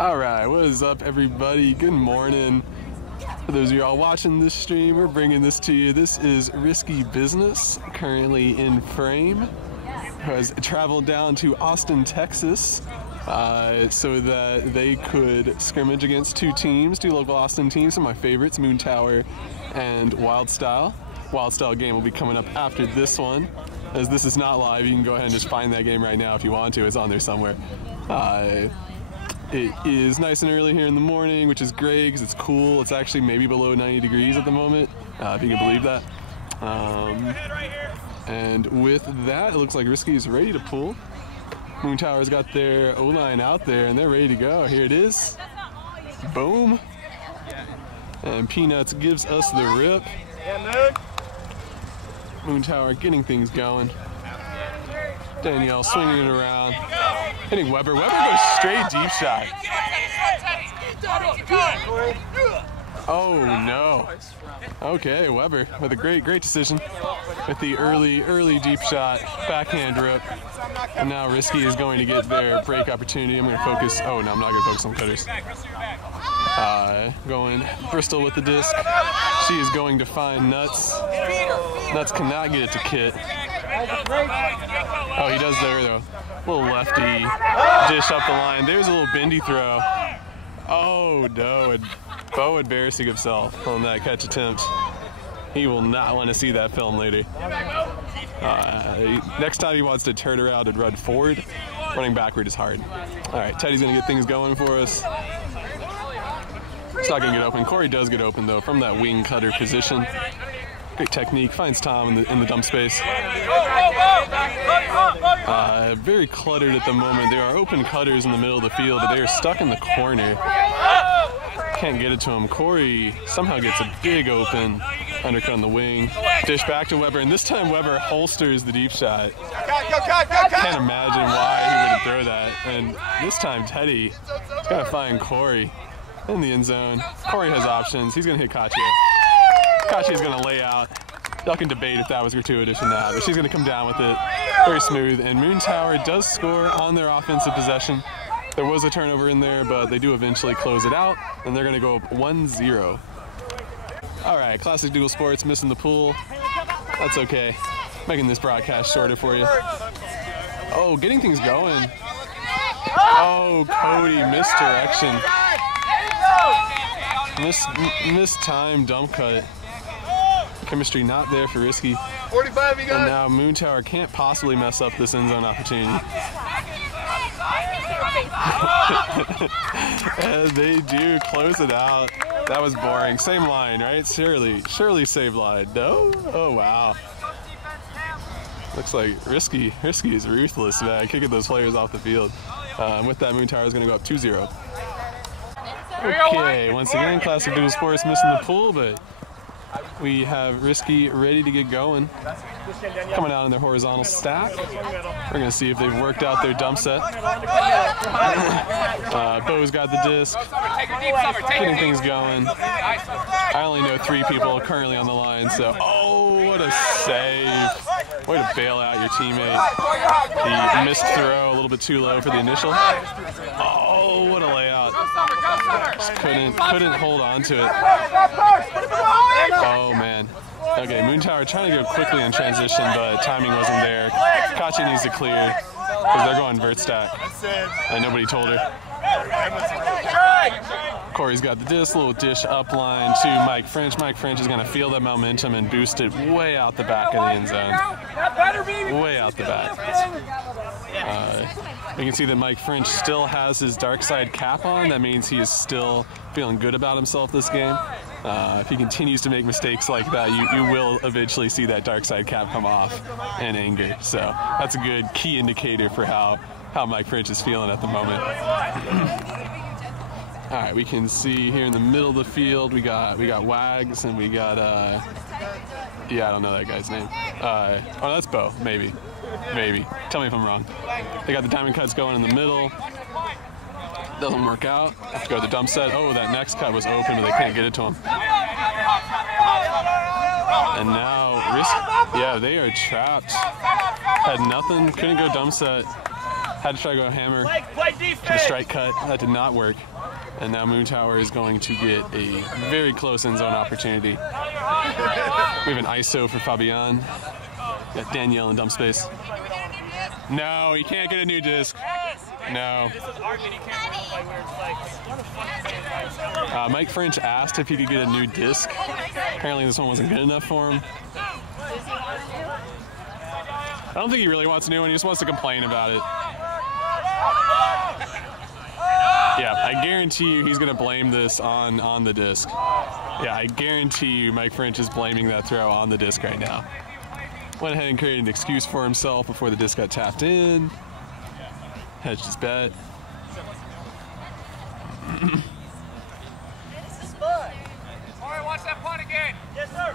All right, what is up, everybody? Good morning. For those of you all watching this stream, we're bringing this to you. This is Risky Business, currently in frame, who has traveled down to Austin, Texas, so that they could scrimmage against two teams, two local Austin teams, some of my favorites, Moontower and Wildstyle. Wildstyle game will be coming up after this one. As this is not live, you can go ahead and just find that game right now if you want to. It's on there somewhere. It is nice and early here in the morning, which is great because it's cool. It's actually maybe below 90 degrees at the moment, if you can believe that. And with that, it looks like Risky is ready to pull. Moontower's got their O-line out there, and they're ready to go. Here it is. Boom. And Peanuts gives us the rip. Moontower getting things going. Danielle swinging it around. Hitting Weber. Weber goes straight deep shot. Oh no. Okay, Weber with a great decision with the early deep shot, backhand rip. And now Risky is going to get their break opportunity. I'm going to focus. Oh no, I'm not going to focus on cutters. Going Bristol with the disc. She is going to find Nuts. Nuts cannot get it to Kit. Oh, he does there though. Little lefty dish up the line. There's a little bendy throw. Oh no, and Bo embarrassing himself on that catch attempt. He will not want to see that film later. Next time he wants to turn around and run forward. Running backward is hard. All right, Teddy's gonna get things going for us. It's not gonna get open. Corey does get open though from that wing cutter position. Great technique, finds Tom in the dump space. Very cluttered at the moment. There are open cutters in the middle of the field, but they are stuck in the corner. Can't get it to him. Corey somehow gets a big open undercut on the wing. Dish back to Weber, and this time Weber holsters the deep shot. Can't imagine why he wouldn't throw that. And this time Teddy is gonna find Corey in the end zone. Corey has options. He's gonna hit Katya. Katya's gonna lay out. Y'all can debate if that was gratuitous or not, but she's gonna come down with it. Very smooth. And Moontower does score on their offensive possession. There was a turnover in there, but they do eventually close it out, and they're gonna go up 1-0. All right, Classic Dougal Sports missing the pool. That's okay. Making this broadcast shorter for you. Oh, getting things going. Oh, Cody, misdirection. Mistimed dump cut. Chemistry not there for Risky. 45, you got. And now Moontower can't possibly mess up this end zone opportunity. And they do close it out. That was boring. Same line, right? Surely save line. No? Oh wow. Looks like Risky is ruthless, man. Kicking those players off the field. With that, Moontower is going to go up 2-0. Okay, once again, Classic Dougal Sports missing the pool, but we have Risky ready to get going. Coming out in their horizontal stack. We're going to see if they've worked out their dump set. Bo's got the disc. Getting things going. I only know 3 people currently on the line, so... Oh, what a save. Way to bail out your teammate. The missed throw a little bit too low for the initial. Oh, what a layout. Just couldn't hold on to it. Oh, man. Okay, Moontower trying to go quickly in transition, but timing wasn't there. Katya needs to clear because they're going vert stack, and nobody told her. Corey's got the disc, little dish up line to Mike French. Mike French is going to feel that momentum and boost it way out the back of the end zone. Way out the back. You can see that Mike French still has his dark side cap on. That means he is still feeling good about himself this game. If he continues to make mistakes like that, you will eventually see that dark side cap come off in anger. So that's a good key indicator for how Mike French is feeling at the moment. All right, we can see here in the middle of the field, we got Wags and we got yeah, I don't know that guy's name. Oh, that's Bo, maybe. Tell me if I'm wrong. They got the diamond cuts going in the middle. Doesn't work out. Have to go to the dump set. Oh, that next cut was open, but they can't get it to him. And now, yeah, they are trapped. Had nothing, couldn't go dump set. Had to try to go hammer. to the strike cut. That did not work. And now Moontower is going to get a very close end zone opportunity. We have an ISO for Fabian. Got Danielle in dump space. No, he can't get a new disc. No. Mike French asked if he could get a new disc. Apparently this one wasn't good enough for him. I don't think he really wants a new one. He just wants to complain about it. Yeah, I guarantee you he's going to blame this on the disc. Yeah, I guarantee you Mike French is blaming that throw on the disc right now. Went ahead and created an excuse for himself before the disc got tapped in. Hedged his bet. Watch that punt again. Yes, sir.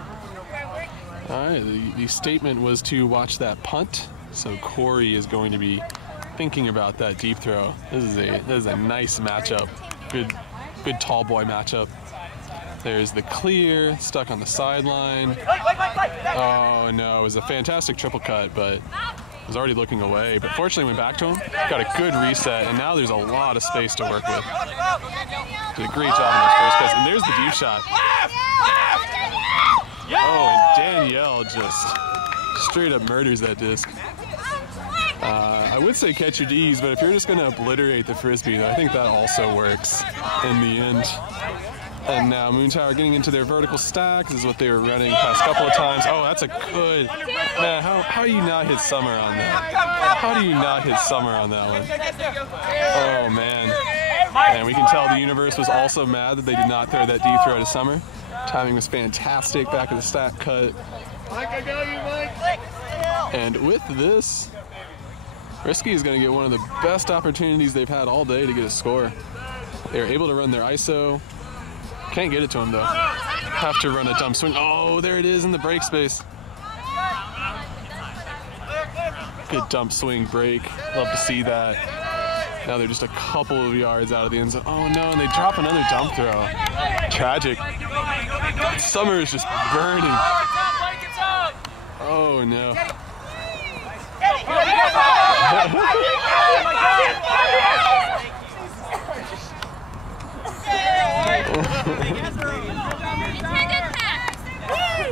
All right, the statement was to watch that punt. So Corey is going to be thinking about that deep throw. This is a nice matchup. Good tall boy matchup. There's the clear, stuck on the sideline. Oh no, it was a fantastic triple cut, but was already looking away. But fortunately went back to him. Got a good reset, and now there's a lot of space to work with. Did a great job on those first cuts, and there's the deep shot. Oh, and Danielle just straight up murders that disc. I would say catch your D's, but if you're just going to obliterate the frisbee, I think that also works in the end. And now Moontower getting into their vertical stack. This is what they were running past a couple of times. Oh, that's a good. Man, how do you not hit Summer on that? How do you not hit Summer on that one? Oh, man. And we can tell the universe was also mad that they did not throw that deep throw to Summer. Timing was fantastic back of the stack cut. And with this, Risky is going to get one of the best opportunities they've had all day to get a score. They were able to run their ISO. Can't get it to him though. Have to run a dump swing. Oh, there it is in the break space. Good dump swing break. Love to see that. Now they're just a couple of yards out of the end zone. Oh no, and they drop another dump throw. Tragic. Summer is just burning. Oh no.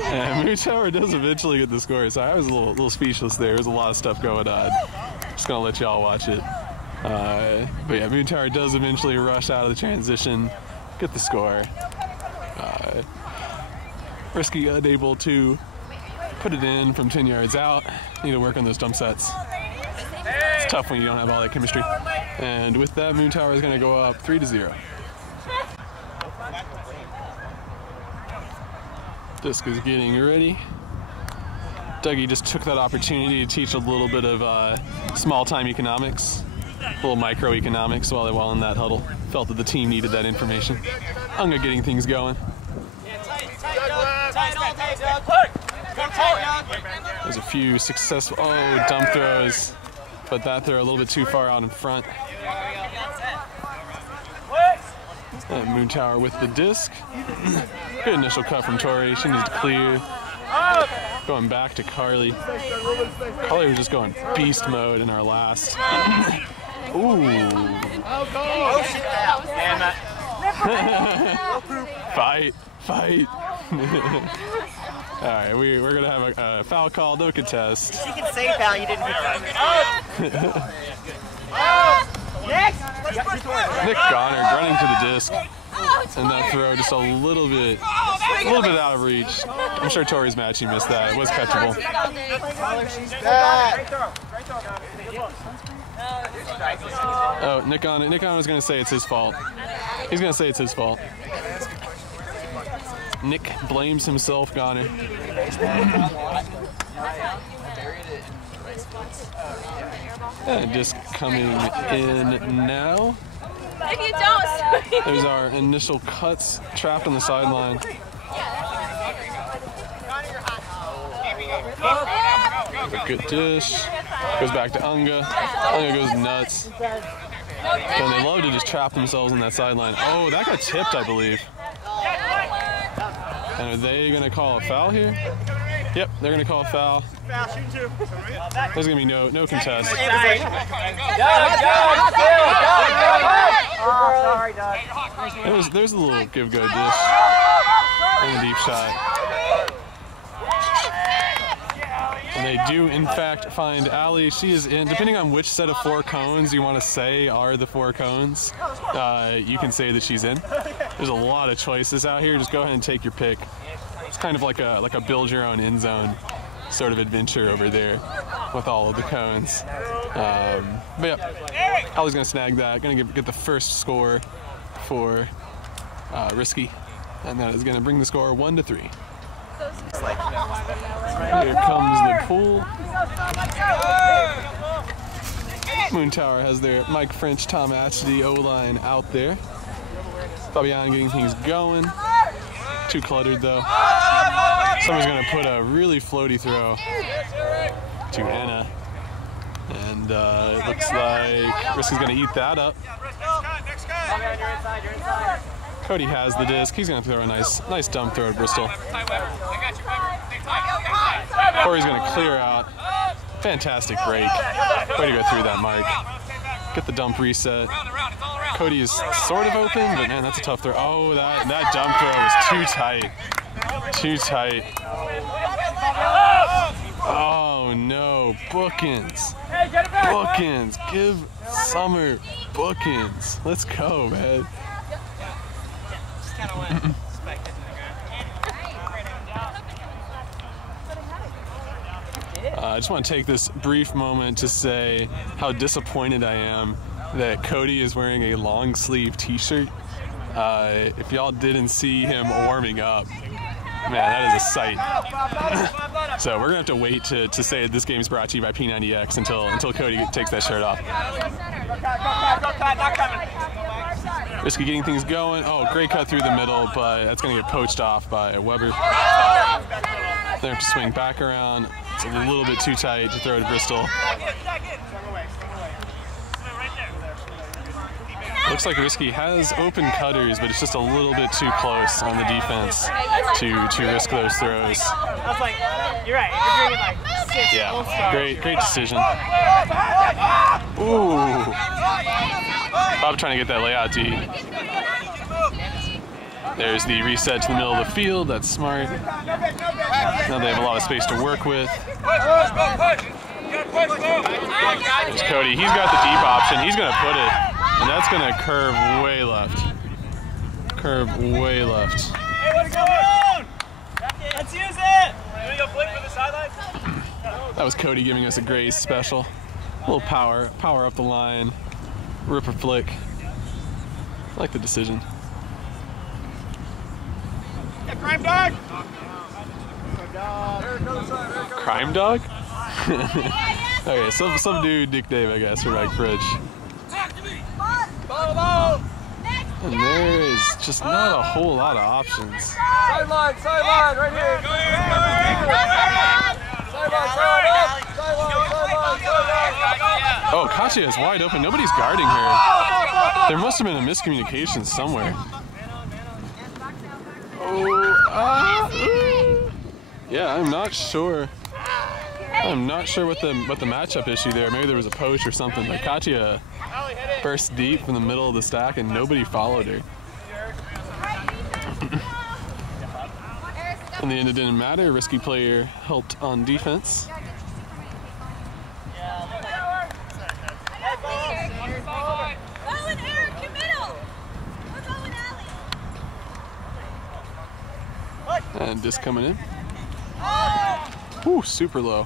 And Moontower does eventually get the score, so I was a little speechless there. There's a lot of stuff going on. Just gonna let y'all watch it. But yeah, Moontower does eventually rush out of the transition, get the score. Risky unable to put it in from 10 yards out. Need to work on those dump sets. It's tough when you don't have all that chemistry. And with that, Moontower is going to go up 3-0. Disc is getting ready. Dougie just took that opportunity to teach a little bit of small-time economics, a little microeconomics while in that huddle. Felt that the team needed that information. Unga getting things going. There's a few successful, dump throws, but that throw a little bit too far out in front. And Moontower with the disc. Good initial cut from Tori. She needs to clear. Going back to Carly. Carly was just going beast mode in our last. Ooh. Fight. All right, we're going to have a foul call, no contest. She can say foul, you didn't hit that. Nick Goddard running to the disc. And that throw just a little bit out of reach. I'm sure Tori's mad she missed that. It was catchable. Oh, Nick on was going to say it's his fault. He's going to say it's his fault. Nick blames himself, Goddard. And disc coming in now. If you don't, there's our initial cuts trapped on the sideline. A good dish. Goes back to Unga. Unga goes nuts. And they love to just trap themselves on that sideline. Oh, that got tipped, I believe. And are they going to call a foul here? Yep, they're going to call a foul. Foul, shooting two. There's going to be no contest. Oh, sorry, Doug. There's a little give-go dish. And a deep shot. And they do, in fact, find Allie. She is in, depending on which set of 4 cones you want to say are the 4 cones, you can say that she's in. There's a lot of choices out here. Just go ahead and take your pick. It's kind of like a build your own end zone sort of adventure over there with all of the cones. But yeah, Allie's gonna snag that. Gonna get the first score for Risky, and that is gonna bring the score 1-3. Here comes the pool. Moontower has their Mike French, Tom Atchity O-line out there. Fabian getting things going. Too cluttered though. Someone's gonna put a really floaty throw to Anna. And it looks like Risky's gonna eat that up. Cody has the disc. He's gonna throw a nice dump throw at Bristol. Corey's gonna clear out. Fantastic break. Way to go through that, Mike. Get the dump reset. Cody is sort of open, but man, that's a tough throw. Oh, that dump throw was too tight. Too tight. Oh no, bookends. Bookends. Give Summer bookends. Let's go, man. I just want to take this brief moment to say how disappointed I am that Cody is wearing a long sleeve t-shirt. If y'all didn't see him warming up, man, that is a sight. So we're gonna have to wait to say this game is brought to you by P90X until Cody takes that shirt off. Risky getting things going. Oh, great cut through the middle, but that's gonna get poached off by Weber. They have to swing back around. It's a little bit too tight to throw to Bristol. Looks like Risky has open cutters, but it's just a little bit too close on the defense to risk those throws. I was like, you're right. You're doing like 6 Yeah, great decision. Ooh. Bob trying to get that layout D. There's the reset to the middle of the field. That's smart. Now they have a lot of space to work with. There's Cody. He's got the deep option. He's going to put it. And that's going to curve way left. Curve way left. Let's use it! You go flick for the sideline? That was Cody giving us a Grace special. A little power up the line. Ripper flick. I like the decision. Yeah, crime dog! Crime dog? Okay, some dude nickname, I guess, for Mike French. And there is just not a whole lot of options. Sideline, right here! Sideline! Oh, Katya is wide open. Nobody's guarding her. There must have been a miscommunication somewhere. Oh, yeah, I'm not sure. I'm not sure what the matchup issue there. Maybe there was a poach or something. But Katya burst deep from the middle of the stack and nobody followed her. In the end, it didn't matter. Risky player helped on defense. And disc coming in. Ooh, super low.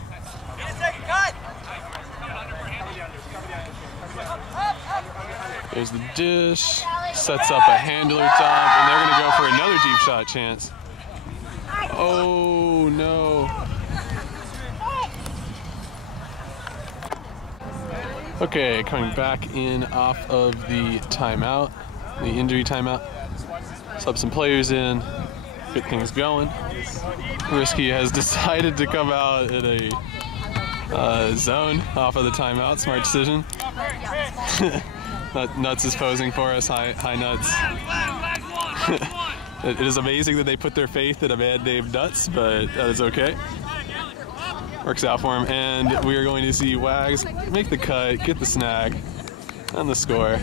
There's the dish, sets up a handler dump, and they're gonna go for another deep shot chance. Oh no. Okay, coming back in off of the timeout, the injury timeout. Sub some players in, get things going. Risky has decided to come out in a zone off of the timeout. Smart decision. Nuts is posing for us. Hi Nuts. It is amazing that they put their faith in a man named Nuts, but that is okay. Works out for him, and we are going to see Wags make the cut, get the snag, and the score.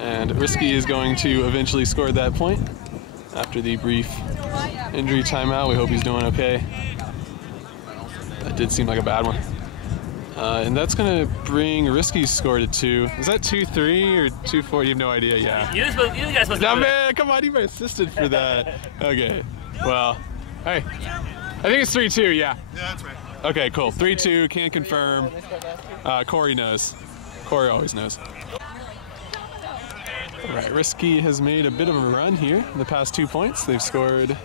And Risky is going to eventually score that point after the brief injury timeout. We hope he's doing okay. That did seem like a bad one. And that's going to bring Risky's score to 2. Is that 2-3 or 2-4? You have no idea, yeah. You guys supposed to No, man, come on, you assisted for that. Okay, well, hey, I think it's 3-2, yeah. Yeah, that's right. Okay, cool. 3-2, can't confirm. Corey knows. Corey always knows. All right, Risky has made a bit of a run here in the past 2 points. They've scored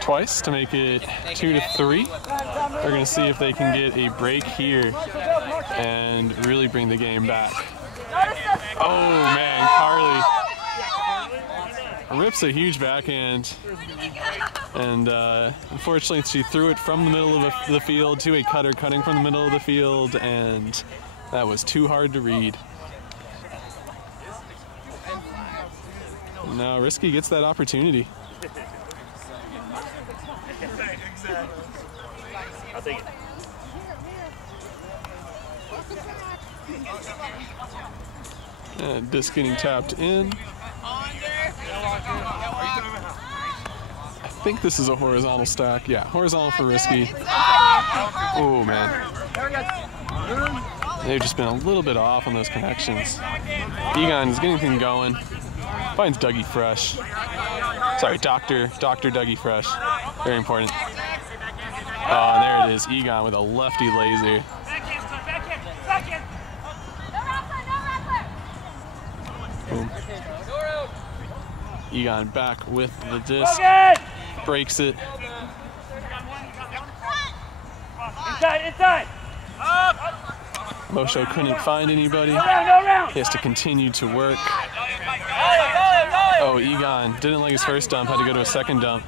twice to make it 2-3. They're going to see if they can get a break here and really bring the game back. Oh man, Carly rips a huge backhand, and unfortunately she threw it from the middle of the field to a cutter cutting from the middle of the field, and that was too hard to read. Now Risky gets that opportunity. I'll take it. And disc getting tapped in. I think this is a horizontal stack. Yeah, horizontal for Risky. Oh man. They've just been a little bit off on those connections. Egon is getting things going. Finds Dougie Fresh. Sorry, Dr. Dougie Fresh. Very important. Oh, and there it is. Egon with a lefty laser. Boom. Egon back with the disc. Breaks it. Inside! Mosho couldn't find anybody. He has to continue to work. Oh, Egon didn't like his first dump, had to go to a second dump.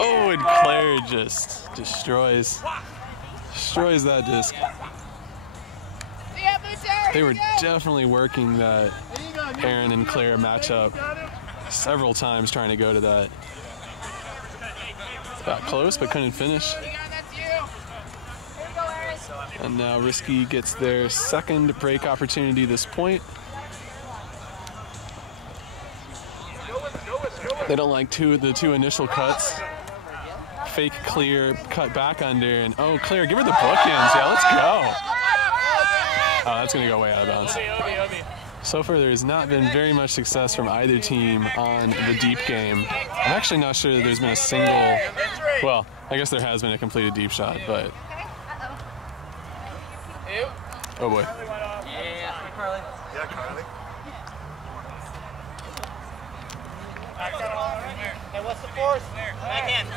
Oh, and Claire just destroys that disc. They were definitely working that Aaron and Claire matchup several times trying to go to that. Got close, but couldn't finish. And now Risky gets their second break opportunity this point. They don't like the two initial cuts. Fake clear, cut back under, and oh, Claire, give her the bookends. Yeah, let's go. Oh, that's gonna go way out of bounds. So far, there has not been very much success from either team on the deep game. I'm actually not sure that there's been a single, well, I guess there has been a completed deep shot, but. Oh boy. Yeah, Carly. Yeah, Carly. Hey, what's the force? Backhand.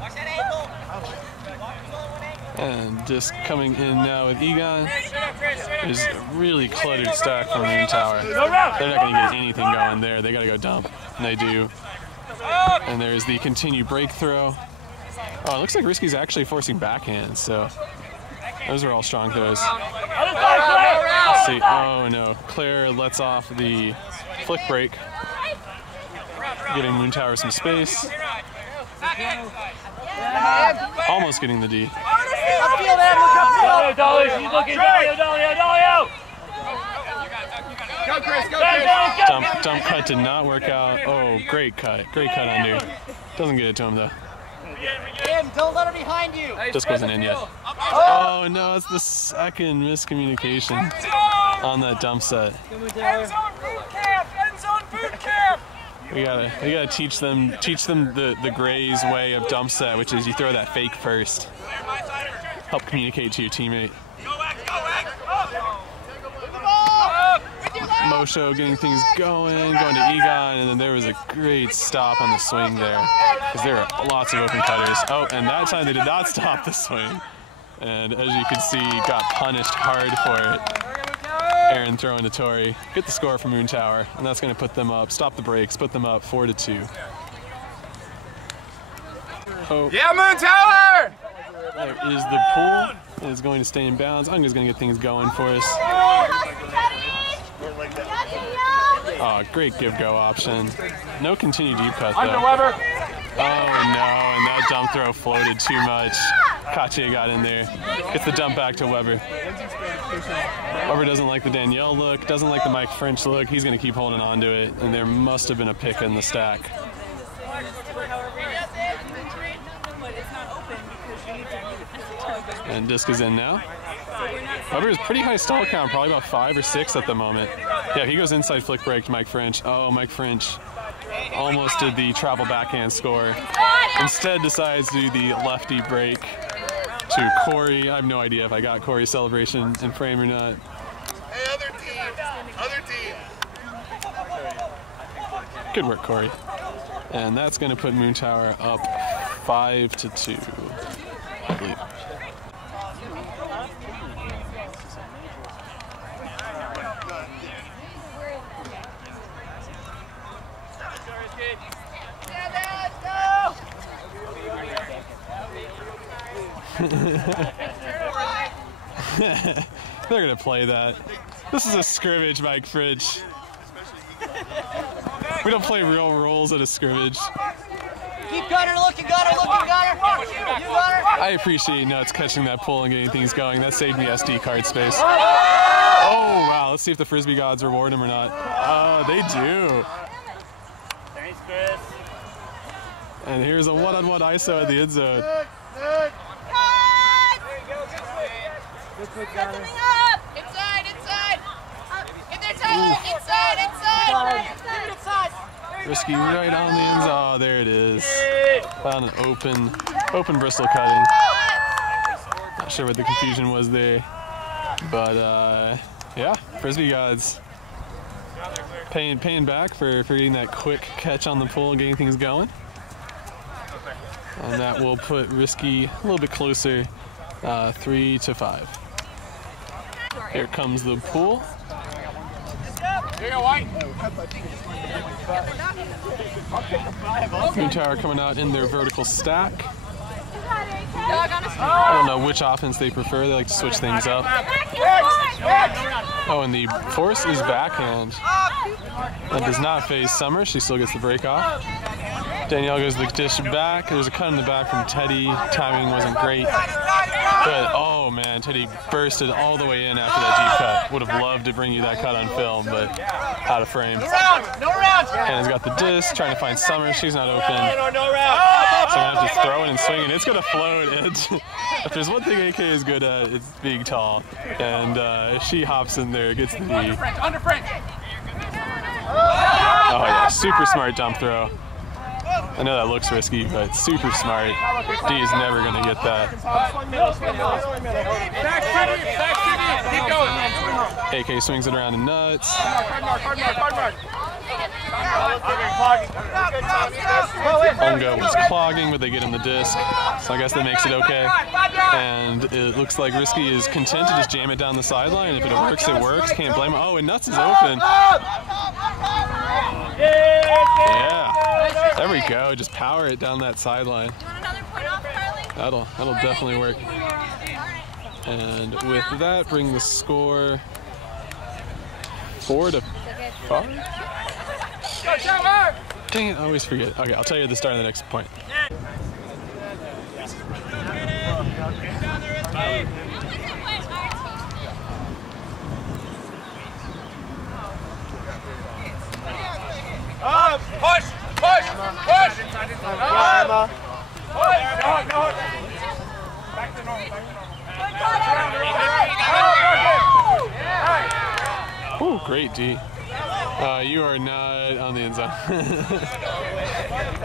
Watch that ankle. And just coming in now with Egon is a really cluttered stack from Moontower. They're not going to get anything going there. They got to go dump, and they do. And there's the continued break throw. Oh, it looks like Risky's actually forcing backhands, so those are all strong throws. Let's see. Oh no, Claire lets off the flick break, giving Moontower some space. Almost getting the D. Dump cut did not work out. Oh, great cut. Great cut under. Doesn't get it to him though. Don't let her behind you. Just wasn't in yet. Oh no, it's the second miscommunication on that dump set. End zone boot camp! End zone boot camp! We gotta teach them the Gray's way of dump set, which is you throw that fake first. Help communicate to your teammate. Mosho getting things going to Egon, and then there was a great stop on the swing there, because there were lots of open cutters. Oh, and that time they did not stop the swing. And as you can see, got punished hard for it. Aaron throwing to Tori. Get the score for Moontower, and that's going to put them up, stop the breaks, put them up 4-2. Oh. Yeah, Moontower! There is the pool. It is going to stay in bounds. I'm just going to get things going for us. Oh, great give-go option. No continued deep cut, though. Oh no, and that dump throw floated too much. Katya got in there. Gets the dump back to Weber. Weber doesn't like the Danielle look, doesn't like the Mike French look. He's going to keep holding on to it, and there must have been a pick in the stack. And disc is in now. Weber is pretty high stall count, probably about 5 or 6 at the moment. Yeah, he goes inside flick break to Mike French. Oh, Mike French almost did the travel backhand score. Instead decides to do the lefty break to Corey. I have no idea if I got Corey's celebration in frame or not. Hey, other team! Other team! Good work, Corey. And that's going to put Moontower up 5-2, I believe. They're gonna play that. This is a scrimmage, Mike Fridge. We don't play real rules at a scrimmage. Keep Gunner looking, Gunner. You Gunner. I appreciate Nuts catching that pull and getting things going. That saved me SD card space. Oh wow, let's see if the Frisbee gods reward him or not. Oh, they do. Thanks, Chris. And here's a one-on-one ISO at the end zone. Set something up! Inside! Get there, Tyler! Inside! Risky right on the end zone. Oh, there it is. Found an open bristle cutting. Not sure what the confusion was there. But, yeah, Frisbee gods paying back for getting that quick catch on the pull and getting things going. And that will put Risky a little bit closer, 3-5. Here comes the pull. Here you go, White. Moontower coming out in their vertical stack. I don't know which offense they prefer. They like to switch things up. Oh, and the force is backhand. That does not phase Summer. She still gets the break off. Danielle goes the dish back. There's a cut in the back from Teddy. Timing wasn't great. But, oh man, Teddy bursted all the way in after that deep cut. Would have loved to bring you that cut on film, but out of frame. No rounds! Hannah's got the disc, trying to find Summer. She's not open. No rounds! So I'm going to have to throw it and swing it. It's going to float. If there's one thing AK is good at, it's being tall. And she hops in there, gets the D. Under French. Oh yeah, super smart dump throw. I know that looks risky, but super smart. D is never going to get that. Back AK swings it around to Nuts. Hard mark. Ungo was clogging, but they get him the disc. So I guess that makes it okay. And it looks like Risky is content to just jam it down the sideline. If it works, it works. Can't blame him. Oh, and Nuts is open. Yeah. There we go. Just power it down that sideline. You want another point off, Carly? That'll definitely work. And with that, bring the score 4-5. Dang it, I always forget. Okay, I'll tell you at the start of the next point. Push! No. Back to normal. Ooh, great D. You are not on the end zone.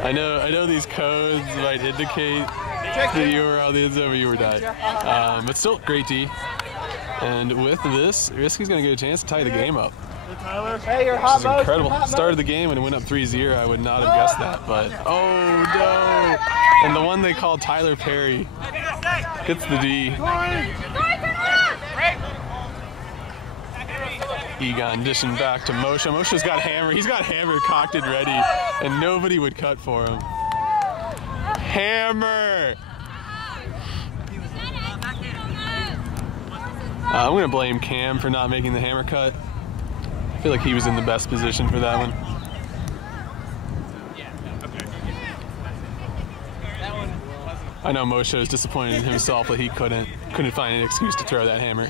I know these codes might indicate that you were on the end zone, but you were not. But still, great D. And with this, Risky's going to get a chance to tie the game up. Hey, you're Which is incredible. Started the game and it went up 3-0. I would not have guessed that, but oh no! And the one they called Tyler Perry gets the D. Egon dishing back to Moshe. Moshe's got hammer. He's got hammer cocked and ready, and nobody would cut for him. Hammer! I'm gonna blame Cam for not making the hammer cut. I feel like he was in the best position for that one. I know Moshe is disappointed in himself that he couldn't find an excuse to throw that hammer.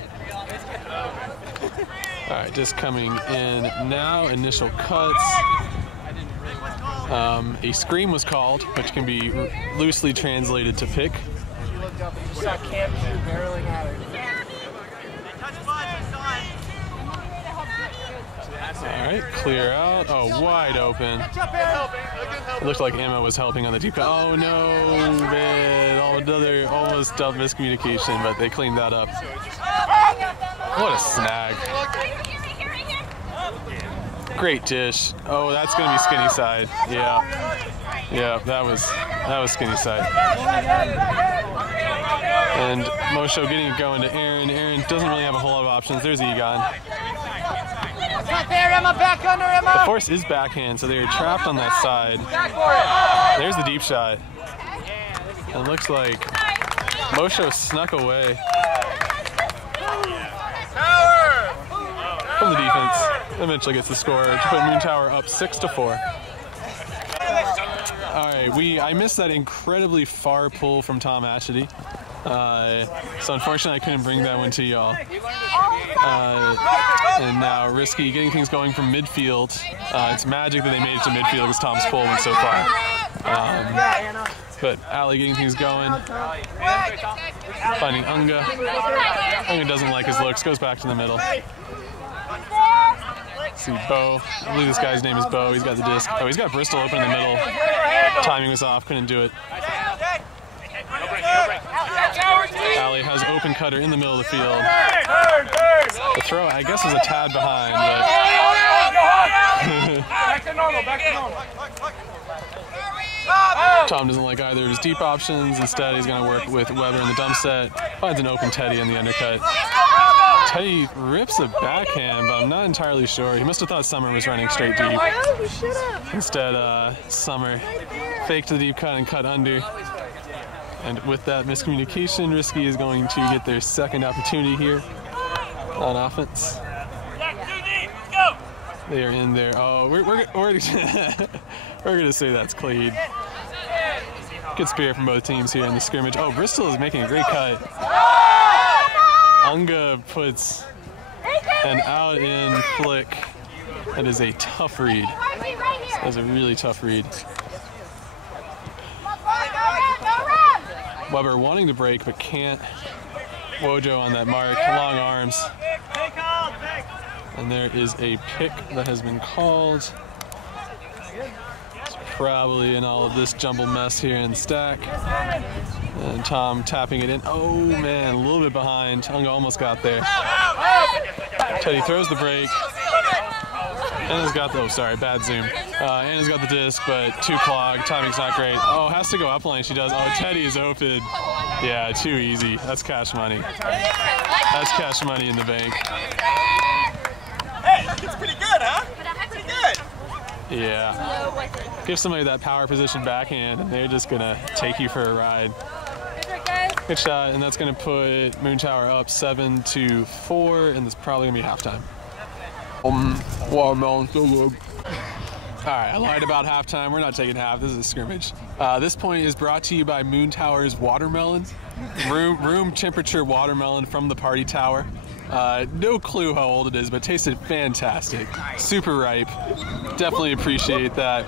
All right, just coming in now. Initial cuts. A scream was called, which can be loosely translated to pick. All right, clear out. Oh, wide open. It looked like Emma was helping on the deep cut. Oh no, man. Another almost dumb miscommunication, but they cleaned that up. What a snag. Great dish. Oh, that's gonna be skinny side. Yeah, that was skinny side. And Moshe getting it going to Aaron. Aaron doesn't really have a whole lot of options. There's Egon. There, Emma, back under, Emma. The force is backhand, so they are trapped on that side. There's the deep shot. And it looks like Moshe snuck away from the defense. Eventually gets the score to put Moontower up 6-4. All right, I missed that incredibly far pull from Tom Ashity. So unfortunately I couldn't bring that one to y'all. And now Risky getting things going from midfield. It's magic that they made it to midfield because Tom's pull went so far. But Ali getting things going. Finding Unga. Unga doesn't like his looks, goes back to the middle. See Bo. I believe this guy's name is Bo. He's got the disc. Oh, he's got Bristol open in the middle. Timing was off, couldn't do it. Ali has open cutter in the middle of the field. The throw, I guess, is a tad behind, but Back to normal, back to normal. Tom doesn't like either of his deep options. Instead, he's going to work with Weber in the dump set. Finds an open Teddy in the undercut. Teddy rips a backhand, but I'm not entirely sure. He must have thought Summer was running straight deep. Instead, Summer faked the deep cut and cut under. And with that miscommunication, Risky is going to get their second opportunity here on offense. They are in there. Oh, we're going to say that's clean. Good spirit from both teams here in the scrimmage. Oh, Bristol is making a great cut. Unga puts an out-in flick. That is a tough read. That is a really tough read. Weber wanting to break, but can't. Wojo on that mark. Long arms. And there is a pick that has been called. It's probably in all of this jumble mess here in the stack. And Tom tapping it in. Oh man, a little bit behind. Unga almost got there. Teddy throws the break. Anna's got the, oh sorry, bad zoom. Anna's got the disc, but too clogged. Timing's not great. Oh, has to go up lane. She does. Oh, Teddy is open. Yeah, too easy. That's cash money. That's cash money in the bank. Hey, it's pretty good, huh? Pretty good. Yeah. Give somebody that power position backhand, and they're just gonna take you for a ride. Good shot, and that's gonna put Moontower up 7-4, and it's probably gonna be halftime. Watermelon, so good. All right, I lied about halftime. We're not taking half. This is a scrimmage. This point is brought to you by Moontower's watermelon, room temperature watermelon from the party tower. No clue how old it is, but tasted fantastic. Super ripe. Definitely appreciate that.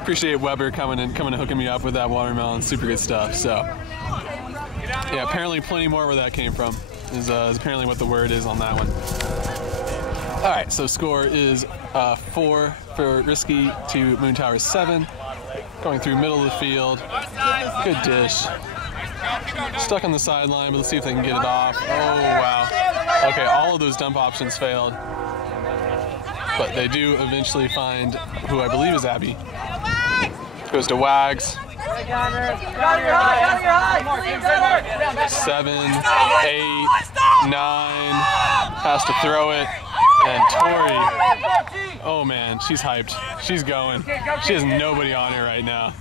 Appreciate Weber coming and hooking me up with that watermelon. Super good stuff. So, yeah, apparently plenty more where that came from is apparently what the word is on that one. All right, so score is 4 for Risky to Moontower 7. Going through middle of the field. Good dish. Stuck on the sideline, but let's see if they can get it off. Oh, wow. Okay, all of those dump options failed. But they do eventually find who I believe is Abby. Goes to Wags. 7, 8, 9. Has to throw it. And Tori, oh man, she's hyped. She's going. She has nobody on her right now.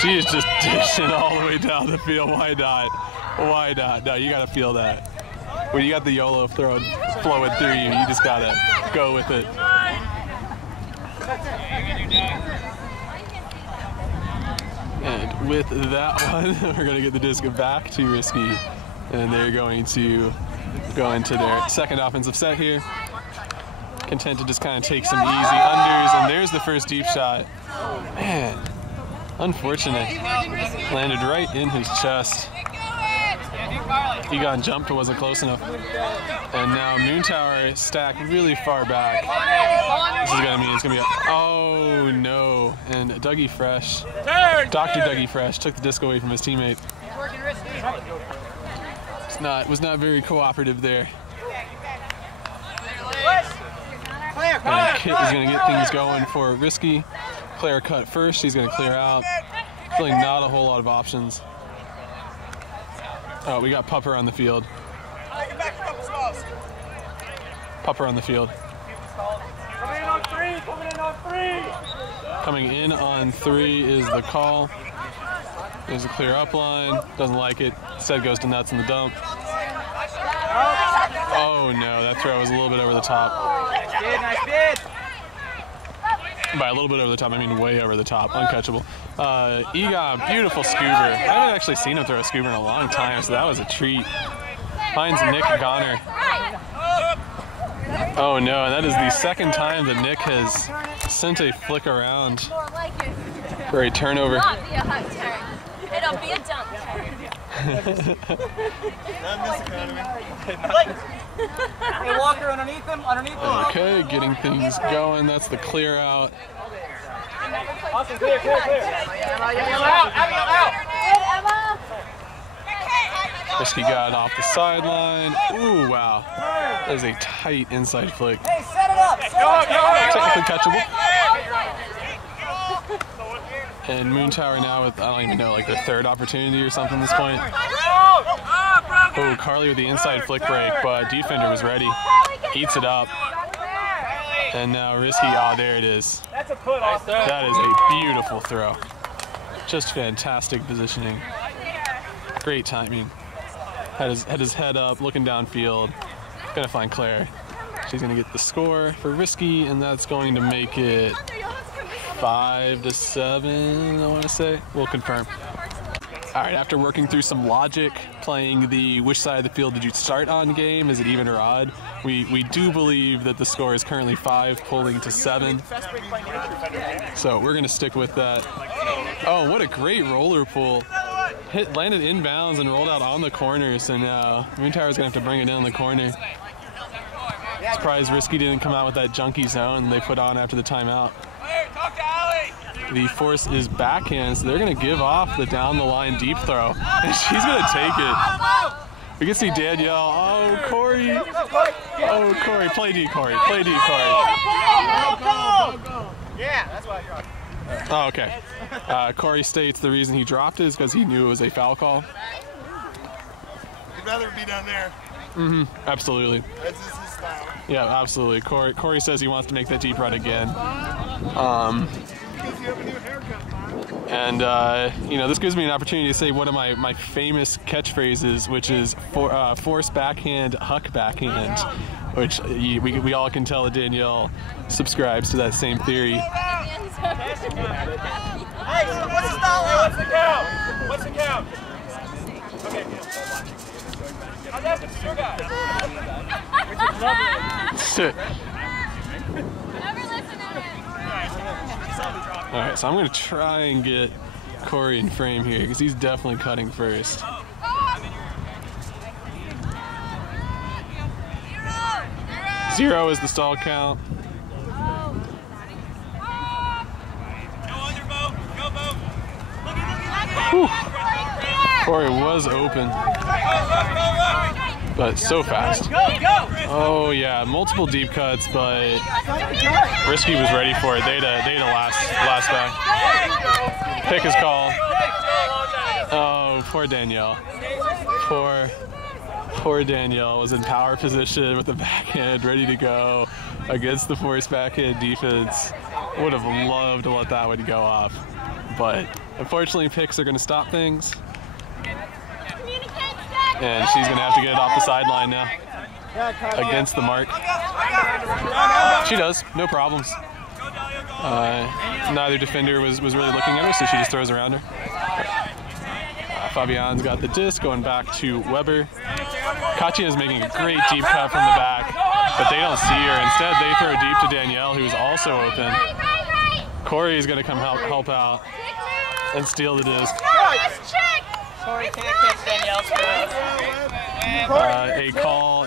She is just dishing all the way down the field. Why not? Why not? No, you gotta feel that. When you got the YOLO flowing through you, you just gotta go with it. And with that one, we're going to get the disc back to Risky. And they're going to go into their second offensive set here. Content to just kind of take some easy unders. And there's the first deep shot. Man, unfortunate. Landed right in his chest. He got jumped, but wasn't close enough. And now Moontower stacked really far back. This is gonna mean it's gonna be oh no. And Dougie Fresh, Dr. Dougie Fresh took the disc away from his teammate. Was not very cooperative there. And Kit is gonna get things going for Risky. Claire cut first, she's gonna clear out. Really not a whole lot of options. Oh, we got Pupper on the field. Pupper on the field. Coming in on three is the call. There's a clear up line. Doesn't like it. Instead goes to nuts in the dump. Oh no, that throw was a little bit over the top. Nice bid. By a little bit over the top, I mean way over the top. Uncatchable. Ega, beautiful scuba. I haven't actually seen him throw a scuba in a long time, so that was a treat. Finds Nick Goner. Oh no, and that is the second time that Nick has sent a flick around for a turnover. It'll not be a hot turn. It'll be a dump turn. Hey, Walker, underneath him. Okay, getting things going. That's the clear out. Austin, clear. Out. Risky got off the sideline. Ooh, wow. That is a tight inside flick. Hey, set it up. Technically catchable. And Moontower now with, I don't even know, like their third opportunity or something at this point. Oh, Carly with the inside flick break, but defender was ready. Eats it up. And now Risky, there it is. That's a put, Austin. That is a beautiful throw. Just fantastic positioning. Great timing. Had his head up, looking downfield. Gonna find Claire. She's gonna get the score for Risky, and that's going to make it 5-7, I want to say. We'll confirm. All right, after working through some logic, playing the which side of the field did you start on game, is it even or odd? We do believe that the score is currently 5, pulling to 7. So we're gonna stick with that. Oh, what a great roller pull. Landed inbounds and rolled out on the corner, so now Moontower's gonna have to bring it in on the corner. Surprised Risky didn't come out with that junkie zone they put on after the timeout. The force is backhand, so they're going to give off the down-the-line deep throw. And she's going to take it. We can see Danielle. Oh, Corey. Oh, Corey. Play D, Corey. Play D, Corey. Yeah, that's what I dropped. Oh, okay. Corey states the reason he dropped it is because he knew it was a foul call. He'd rather be down there. Mm-hmm. Absolutely. That's just his style. Yeah, absolutely. Corey says he wants to make that deep run again. Because you have a new haircut, man. And, you know, this gives me an opportunity to say one of my famous catchphrases, which is force backhand, huck backhand, which we all can tell that Danielle subscribes to that same theory. Hey, so what's the style? What's the count? Okay. How's that for your guy? All right, so I'm going to try and get Corey in frame here because he's definitely cutting first. 0 is the stall count. Whew. Corey was open, but so fast. Oh yeah, multiple deep cuts, but Risky was ready for it. They'd a last back. Pick his call. Oh, poor Danielle. Poor Danielle was in power position with the backhand ready to go against the force backhand defense. Would have loved to let that one go off, but unfortunately picks are going to stop things. And she's going to have to get it off the sideline now against the mark. She does, no problems. Neither defender was really looking at her, so she just throws around her. Fabian's got the disc going back to Weber. Katya is making a great deep cut from the back, but they don't see her. Instead, they throw deep to Danielle, who's also open. Corey is going to come help out and steal the disc. Corey can't catch Danielle's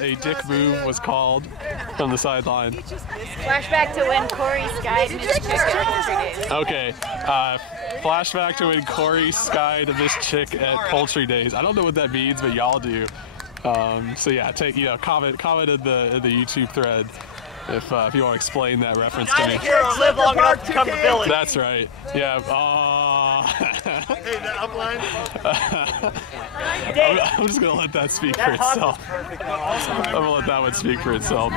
A dick move was called from the sideline. Flashback to when Corey skied this chick at Poultry Days. Okay, flashback to when Corey skied this chick at Poultry Days. I don't know what that means, but y'all do. So yeah, comment in the YouTube thread if you want to explain that reference to me. Live long enough to come to Village. That's right. Yeah. Hey, that upline. I'm just gonna let that speak for itself. I'm gonna let that one speak for itself.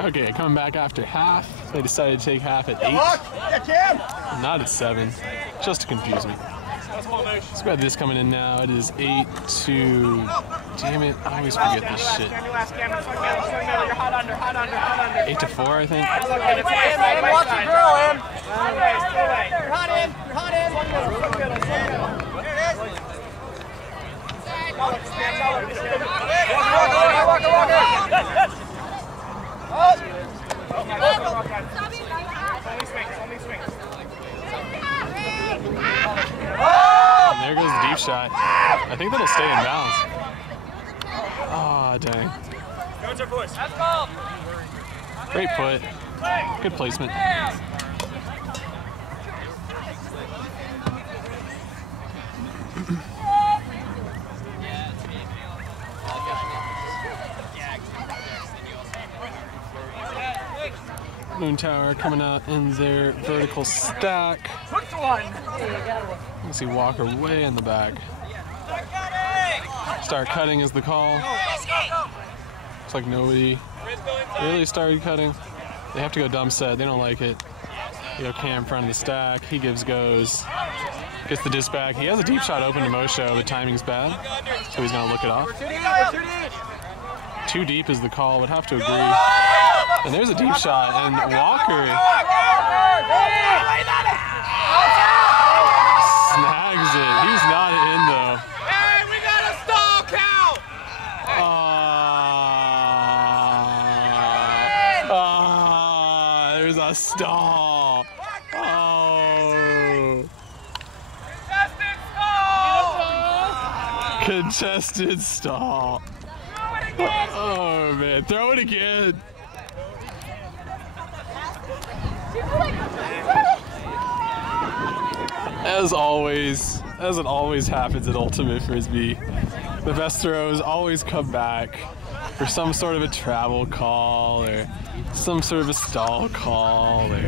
Okay, coming back after half. They decided to take half at 8. Not at 7, just to confuse me. So we have this coming in now. It is 8 to... Damn it, I always forget this shit. 8 to 4, I think. Watch your girl, Em. You're hot in. And there goes the deep shot. I think that'll stay in bounds. Oh, dang. Great put. Good placement. Moontower coming out in their vertical stack. You see Walker way in the back. Start cutting is the call. Looks like nobody really started cutting. They have to go dump set. They don't like it. They go Cam in front of the stack. He goes. Gets the disc back. He has a deep shot open to Mosho. The timing's bad, so he's going to look it off. Too deep is the call. Would have to agree. And there's a deep shot, and Walker snags it. He's not in though. Hey, we got a stall count! There's a stall. Oh. Contested stall. Oh man, throw it again. As always, as it always happens at Ultimate Frisbee, the best throws always come back for some sort of a travel call or some sort of a stall call or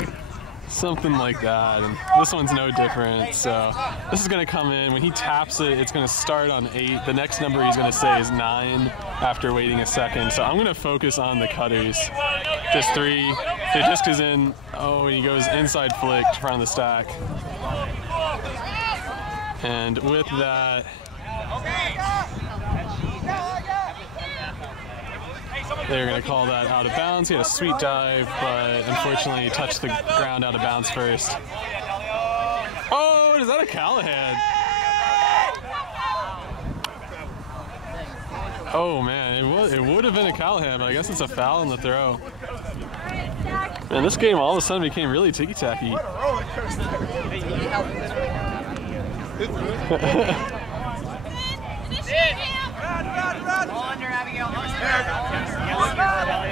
something like that. And this one's no different. So this is going to come in. When he taps it, it's going to start on 8. The next number he's going to say is 9 after waiting a second. So I'm going to focus on the cutters. Just 3. The disc is in. Oh, and he goes inside flick to front of the stack. And with that, they're going to call that out of bounds. He had a sweet dive, but unfortunately he touched the ground out of bounds first. Oh, is that a Callahan? Oh man, it would have been a Callahan, but I guess it's a foul in the throw. Man, this game all of a sudden became really ticky-tacky.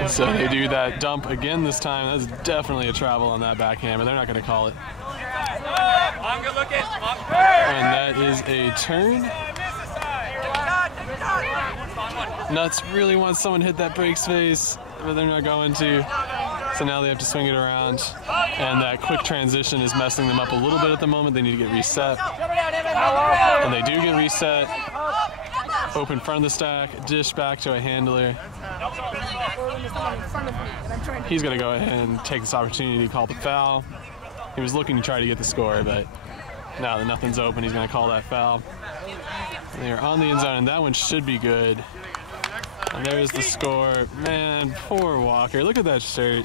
So they do that dump again this time. That's definitely a travel on that backhand, but they're not going to call it. And that is a turn. Nuts really wants someone to hit that break space, but they're not going to. So now they have to swing it around. And that quick transition is messing them up a little bit at the moment. They need to get reset. And they do get reset. Open front of the stack, dish back to a handler. He's going to go ahead and take this opportunity to call the foul. He was looking to try to get the score, but now that nothing's open, he's going to call that foul. And they're on the end zone, and that one should be good. And there's the score. Man, poor Walker. Look at that shirt.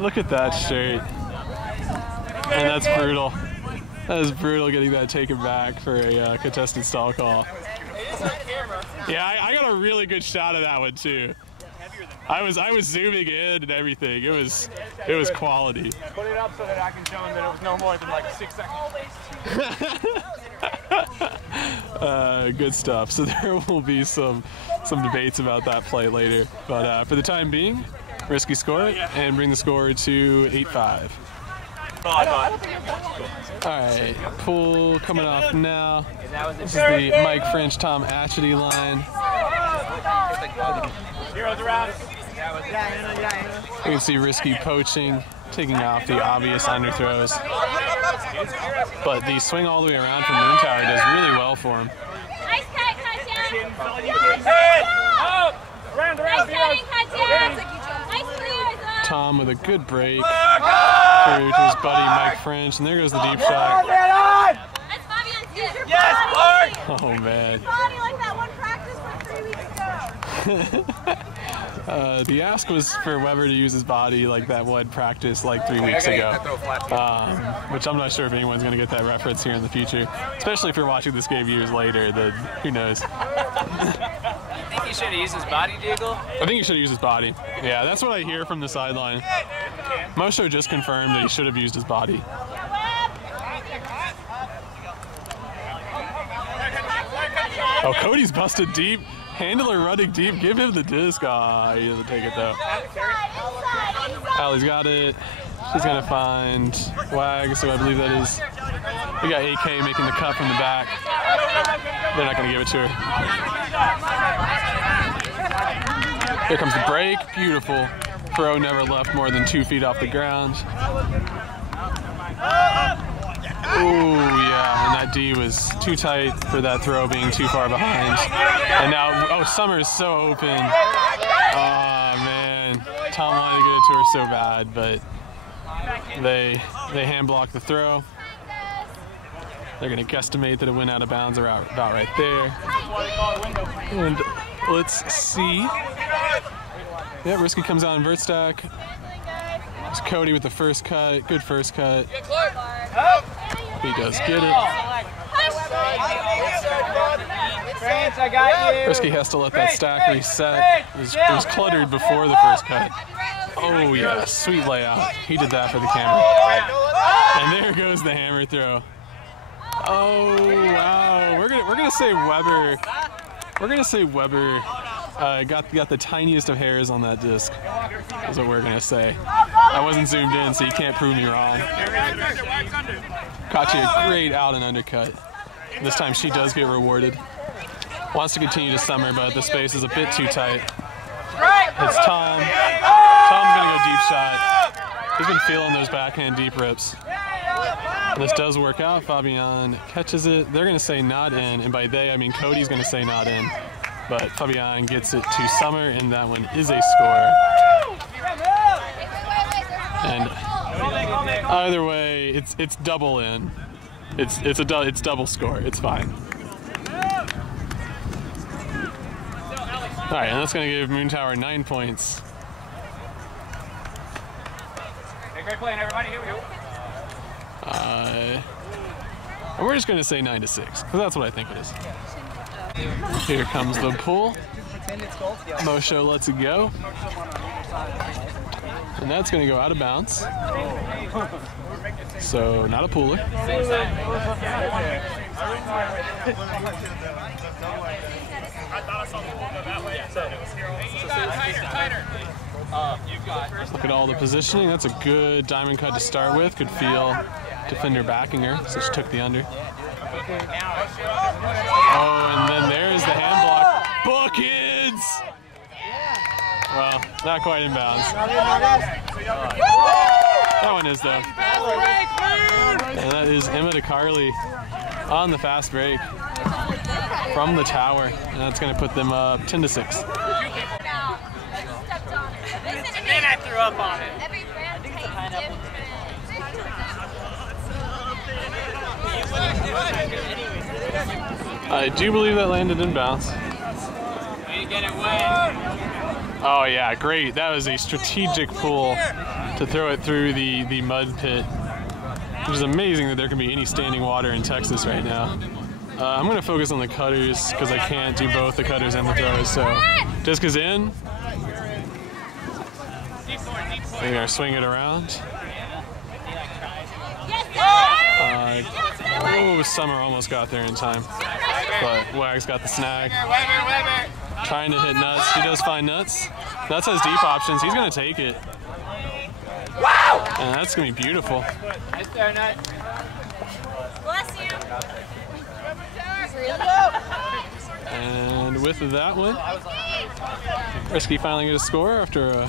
Look at that shirt. And that's brutal. That is brutal getting that taken back for a contested stall call. Yeah, I got a really good shot of that one too. I was zooming in and everything. It was quality. Put it up so that I can show him that it was no more than like 6 seconds. Good stuff. So there will be some debates about that play later. But for the time being, Risky score it and bring the score to 8-5. Alright, pool coming off now. This is the Mike French, Tom Atchity line. You can see Risky poaching, taking off the obvious underthrows. But the swing all the way around from Moontower does really well for him. Nice cut, Tom with a good break through to his buddy Mike French, and there goes the deep shot. Oh man. The ask was for Weber to use his body like that one practice like 3 weeks ago, which I'm not sure if anyone's going to get that reference here in the future, especially if you're watching this game years later, then who knows. I think he should have used his body, Deagle. I think he should have used his body. Yeah, that's what I hear from the sideline. Mosho just confirmed that he should have used his body. Oh, Cody's busted deep. Handler running deep. Give him the disc. Ah, he doesn't take it though. Allie's got it. She's gonna find Wag, so I believe that is. We got AK making the cut from the back. They're not gonna give it to her. Here comes the break. Beautiful. Throw never left more than 2 feet off the ground. Ooh, yeah, and that D was too tight for that throw being too far behind. And now, oh, Summer's so open. Oh, man. Tom wanted to get it to her so bad, but they hand block the throw. They're going to guesstimate that it went out of bounds about right there. And let's see. Yeah, Risky comes out in vert stack. It's Cody with the first cut. Good first cut. He does get it. Risky has to let that stack reset. It was cluttered before the first cut. Oh yeah, sweet layout. He did that for the camera. And there goes the hammer throw. Oh wow, we're gonna say Weber. We're gonna say Weber got the tiniest of hairs on that disc. Is what we're gonna say. I wasn't zoomed in, so you can't prove me wrong. Caught you a great out and undercut. This time she does get rewarded. Wants to continue to Summer, but the space is a bit too tight. It's Tom. Tom's gonna go deep shot. He's been feeling those backhand deep rips. This does work out. Fabian catches it. They're gonna say not in, and by they I mean Cody's gonna say not in. But Fabian gets it to Summer, and that one is a score. And either way, it's double in. It's double score. It's fine. All right, and that's going to give Moontower 9 points. Hey, great playing, everybody. Here we go. And we're just going to say 9-6, because that's what I think it is. Here comes the pull. Mosho lets it go. And that's going to go out of bounds. So, not a pooler. Look at all the positioning. That's a good diamond cut to start with. Could feel defender backing her, so she took the under. Oh, and then there's the hand block. Buckets! Well, not quite in bounds. That one is, though. And that is Emma DeCarly on the fast break from the tower. And that's going to put them up 10-6. And then I threw up on it. I do believe that landed in bounds. You get it wet. Oh yeah, great. That was a strategic pull to throw it through the mud pit. Which is amazing that there can be any standing water in Texas right now. I'm going to focus on the cutters because I can't do both the cutters and the throws. So Jessica's in. We're going to swing it around. Oh, Summer almost got there in time. But Wags got the snag. Trying to hit Nuts. He does find Nuts. Nuts has deep options. He's going to take it. And that's going to be beautiful. Nice there, Nut. Bless you. And with that one, Risky finally gets a score after a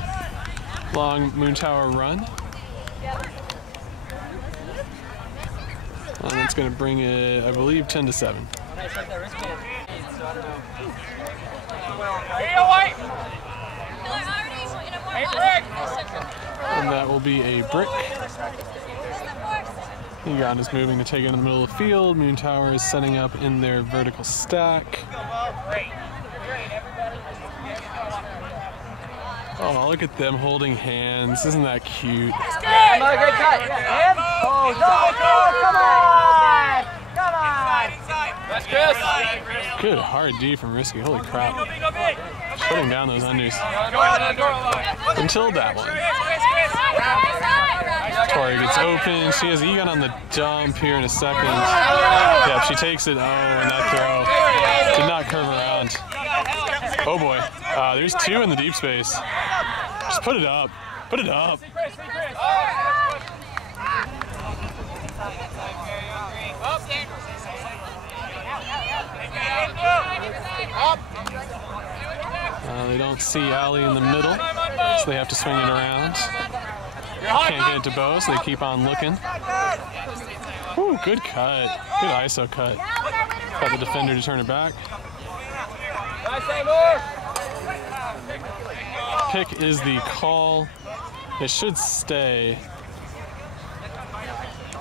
long Moontower run. And that's going to bring it, I believe, 10-7. And that will be a brick. Egon is moving to take it in the middle of the field. Moontower is setting up in their vertical stack. Oh, look at them holding hands. Isn't that cute? Another great cut. Oh, no, come on! Come on! That's Chris. Good hard D from Risky. Holy crap. Putting down those unders. Until that one. Tori gets open. She has Egon on the dump here in a second. Yeah, she takes it. Oh, and that throw did not curve around. Oh boy. There's two in the deep space. Just put it up. Put it up. They don't see Allie in the middle, so they have to swing it around. Can't get it to Bo, so they keep on looking. Ooh, good cut. Good ISO cut. Got the defender to turn it back. Pick is the call. It should stay,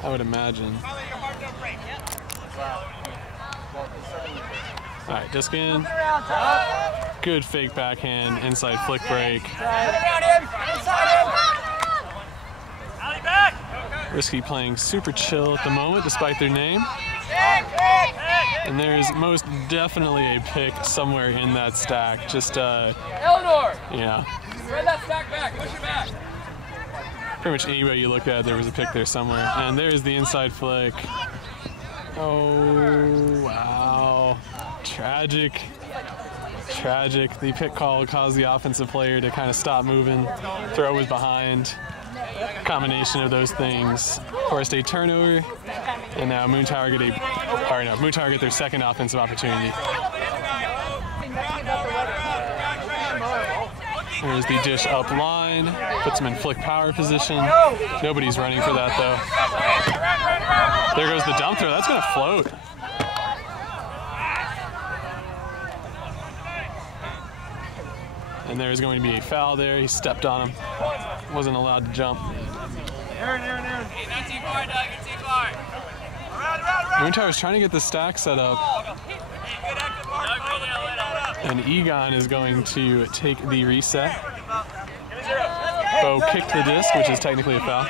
I would imagine. All right, disc in. Good fake backhand, inside flick break. Risky playing super chill at the moment, despite their name. And there's most definitely a pick somewhere in that stack. Just, Eleanor! yeah. Spread that stack back, push it back. Pretty much any way you look at it, there was a pick there somewhere. And there's the inside flick. Oh, wow. Tragic. Tragic. The pick call caused the offensive player to kind of stop moving. Throw was behind. Combination of those things forced a turnover, and now Moontower get their second offensive opportunity. There's the dish up line, puts them in flick power position. Nobody's running for that though. There goes the dump throw. That's going to float. And there's going to be a foul there. He stepped on him. Wasn't allowed to jump. Moontower's trying to get the stack set up. And Egon is going to take the reset. Bo kicked the disc, which is technically a foul.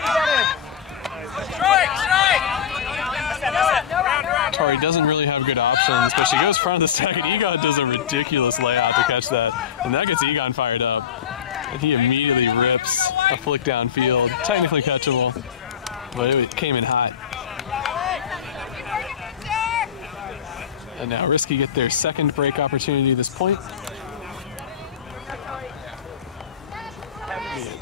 Tori doesn't really have good options, but she goes front of the stack, and Egon does a ridiculous layout to catch that. And that gets Egon fired up. And he immediately rips a flick downfield. Technically catchable, but it came in hot. And now Risky get their second break opportunity at this point.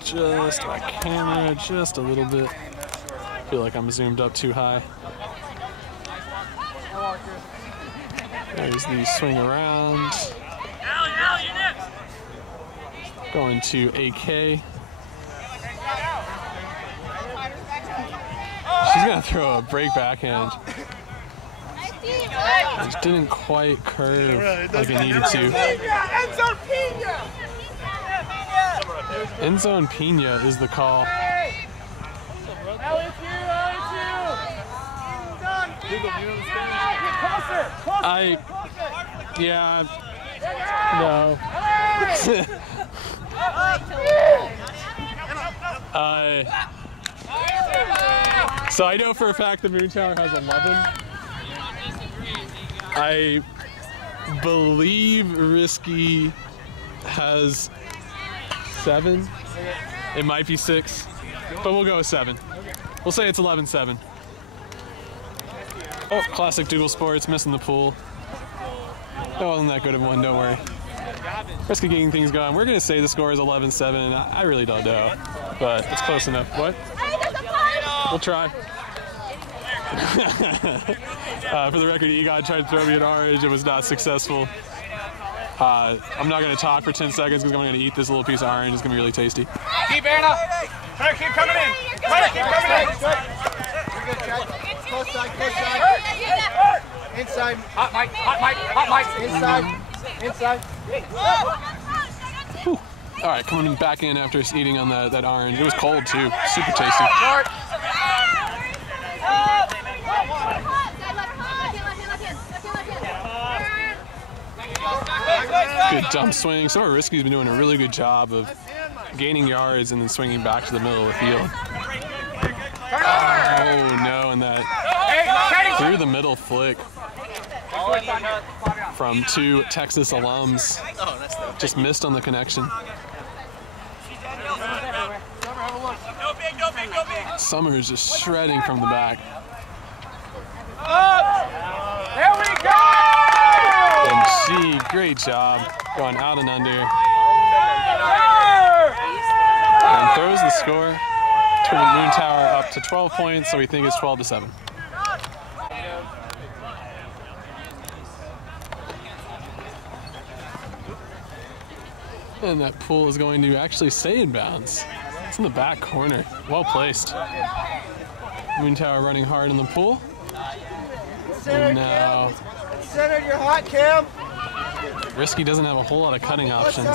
Just my camera, just a little bit. I feel like I'm zoomed up too high. There's the swing around. Going to AK. She's gonna throw a break backhand. It didn't quite curve like it needed to. End zone Pina is the call. Yeah, no. So I know for a fact that Moontower has 11. I believe Risky has 7. It might be 6, but we'll go with 7. We'll say it's 11-7. Oh, classic Dougal Sports, missing the pool. That wasn't that good of one, don't worry. Risky getting things going. We're going to say the score is 11-7. I really don't know, but it's close enough. What? We'll try. For the record, Egon tried to throw me an orange. It was not successful. I'm not going to talk for 10 seconds because I'm going to eat this little piece of orange. It's going to be really tasty. Keep Anna. Try to keep coming in. Try to keep coming in. Close side, close side. Inside. Hot Mike, hot Mike, hot Mike. Inside. Whew. All right, coming back in after eating on that orange. It was cold too. Super tasty. Good dump swing. Some of Risky's been doing a really good job of gaining yards and then swinging back to the middle of the field. Oh no, and that through the middle flick from 2 Texas alums. Just missed on the connection. Summer is just shredding from the back. There we go! And she, great job, going out and under. And throws the score. Turning Moontower up to 12 points, so we think it's 12-7. And that pool is going to actually stay in bounds. It's in the back corner. Well placed. Moontower running hard in the pool. And now Center, you're hot, Cam. Risky doesn't have a whole lot of cutting options.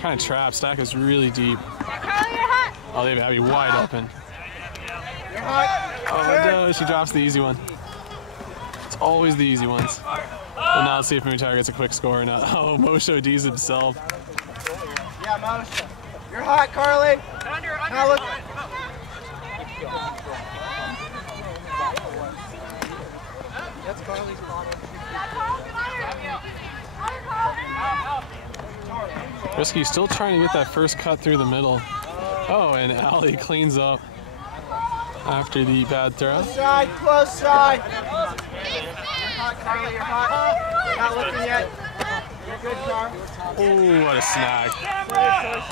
Kind of trapped. Stack is really deep. Oh, they've Abby wide open. You're hot. Oh no, she drops the easy one. It's always the easy ones. And now let's see if Moontower gets a quick score or not. Oh, Mosho D's himself. Yeah, Mosho. You're hot, Carly. Now look. That's Carly's bottom. Risky still trying to get that first cut through the middle. Oh, and Allie cleans up after the bad throw. Close side, close side. You're hot, Carly, you're hot. Not looking yet. You're good, Carl. Oh, what a snag.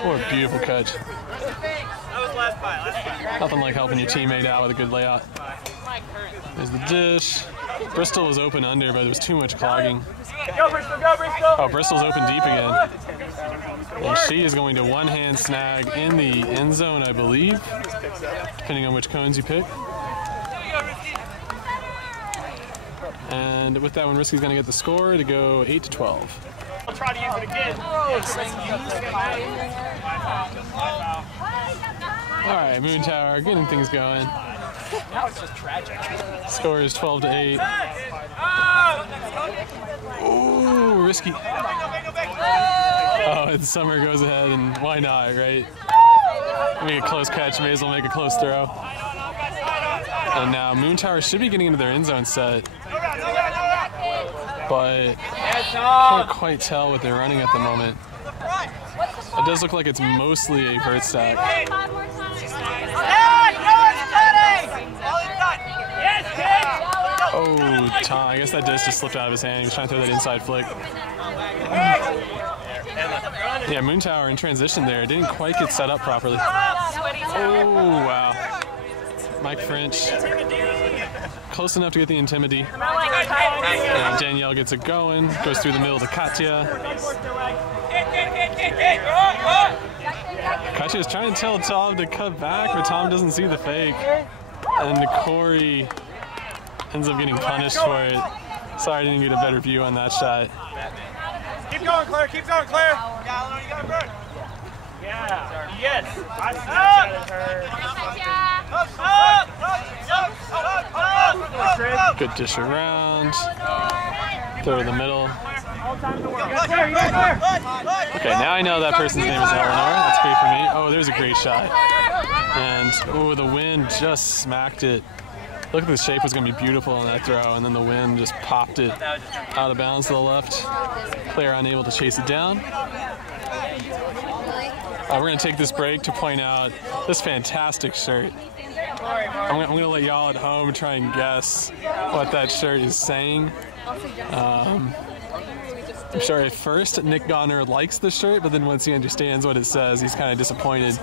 What a beautiful catch. That was last buy. Nothing like helping your teammate out with a good layout. There's the dish. Bristol was open under, but there was too much clogging. Go, Bristol, go, Bristol. Oh, Bristol's open deep again. And she is going to one-hand snag in the end zone, I believe, depending on which cones you pick. And with that one, Risky's going to get the score to go 8-12. I'll try to use it again. All right, Moontower getting things going. Now it's just tragic. Score is 12-8. Ooh, Risky. Oh, and Summer goes ahead, and why not, right? Make a close catch, may as well make a close throw. And now Moontower should be getting into their end zone set, but can't quite tell what they're running at the moment. It does look like it's mostly a vert stack. Oh, Tom, I guess that disc just slipped out of his hand. He was trying to throw that inside flick. Yeah, Moontower in transition there. Didn't quite get set up properly. Oh, wow. Mike French. Close enough to get the intimidate. I like tight. And Danielle gets it going. Goes through the middle to Katya. Katya is trying to tell Tom to cut back, but Tom doesn't see the fake. And Corey ends up getting punished for it. Sorry I didn't get a better view on that shot. Keep going, Claire. Keep going, Claire. Yeah, you got it, Brett. Yeah. Yes. Good dish around. Throw to the middle. Okay, now I know that person's name is Eleanor. That's great for me. Oh, there's a great shot. And, oh, the wind just smacked it. Look at the shape was going to be beautiful on that throw, and then the wind just popped it out of bounds to the left. Player unable to chase it down. We're going to take this break to point out this fantastic shirt. I'm going to let y'all at home try and guess what that shirt is saying. I'm sure at first Nick Donner likes the shirt, but then once he understands what it says, he's kind of disappointed.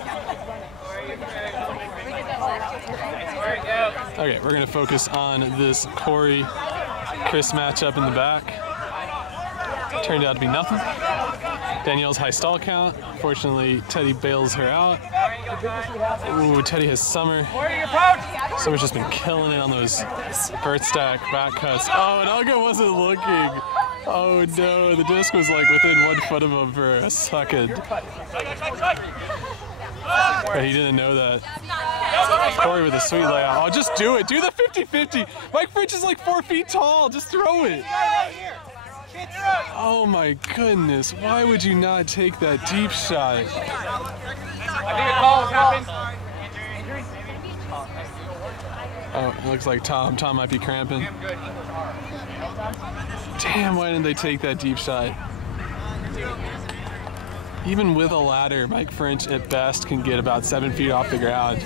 Okay, we're going to focus on this Corey-Chris matchup in the back. Turned out to be nothing. Danielle's high stall count. Fortunately, Teddy bails her out. Ooh, Teddy has Summer. Summer's just been killing it on those birth stack back cuts. Oh, and Olga wasn't looking. Oh no, the disc was like within 1 foot of him for a second. But he didn't know that. Corey with a sweet layout. Oh, just do it. Do the 50-50. Mike French is like 4 feet tall. Just throw it. Oh my goodness. Why would you not take that deep shot? I think a call has happened. Oh, it looks like Tom. Tom might be cramping. Damn, why didn't they take that deep shot? Even with a ladder, Mike French at best can get about 7 feet off the ground.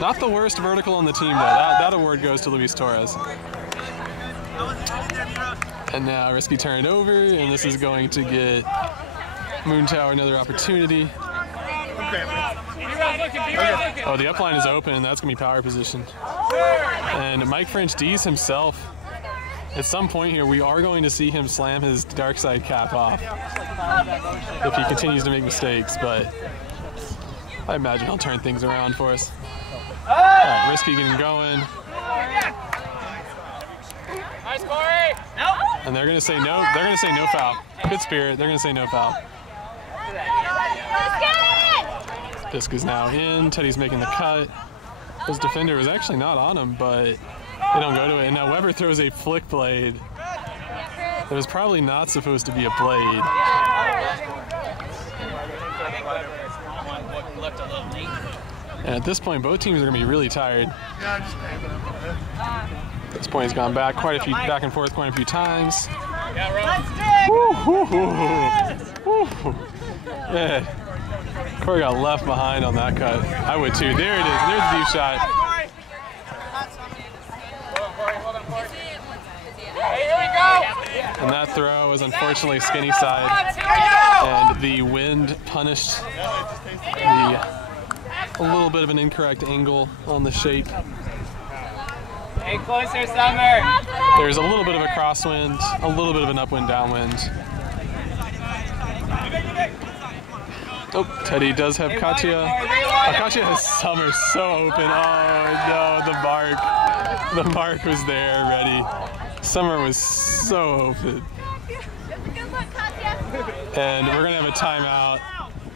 Not the worst vertical on the team, though. That award goes to Luis Torres. And now risky turn over, and this is going to get Moontower another opportunity. Oh, the upline is open. That's going to be power position. And Mike French D's himself. At some point here, we are going to see him slam his dark side cap off if he continues to make mistakes, but I imagine he'll turn things around for us. All right, risky getting going. Nice, Corey. Nope. And they're going to say no. They're going to say no foul. Good spirit. They're going to say no foul. Disc is now in. Teddy's making the cut. His defender was actually not on him, but they don't go to it. And now Weber throws a flick blade. It was probably not supposed to be a blade. And at this point, both teams are going to be really tired. At this point, he's gone back back and forth quite a few times. Yeah. Corey got left behind on that cut. I would too. There it is. There's the deep shot. And that throw was unfortunately skinny side. And the wind punished a little bit of an incorrect angle on the shape. Hey, closer, Summer. There's a little bit of a crosswind, a little bit of an upwind, downwind. Oh, Teddy does have Katya. Oh, Katya has Summer so open. Oh no, the mark. The mark was there, ready. Summer was so open. And we're gonna have a timeout.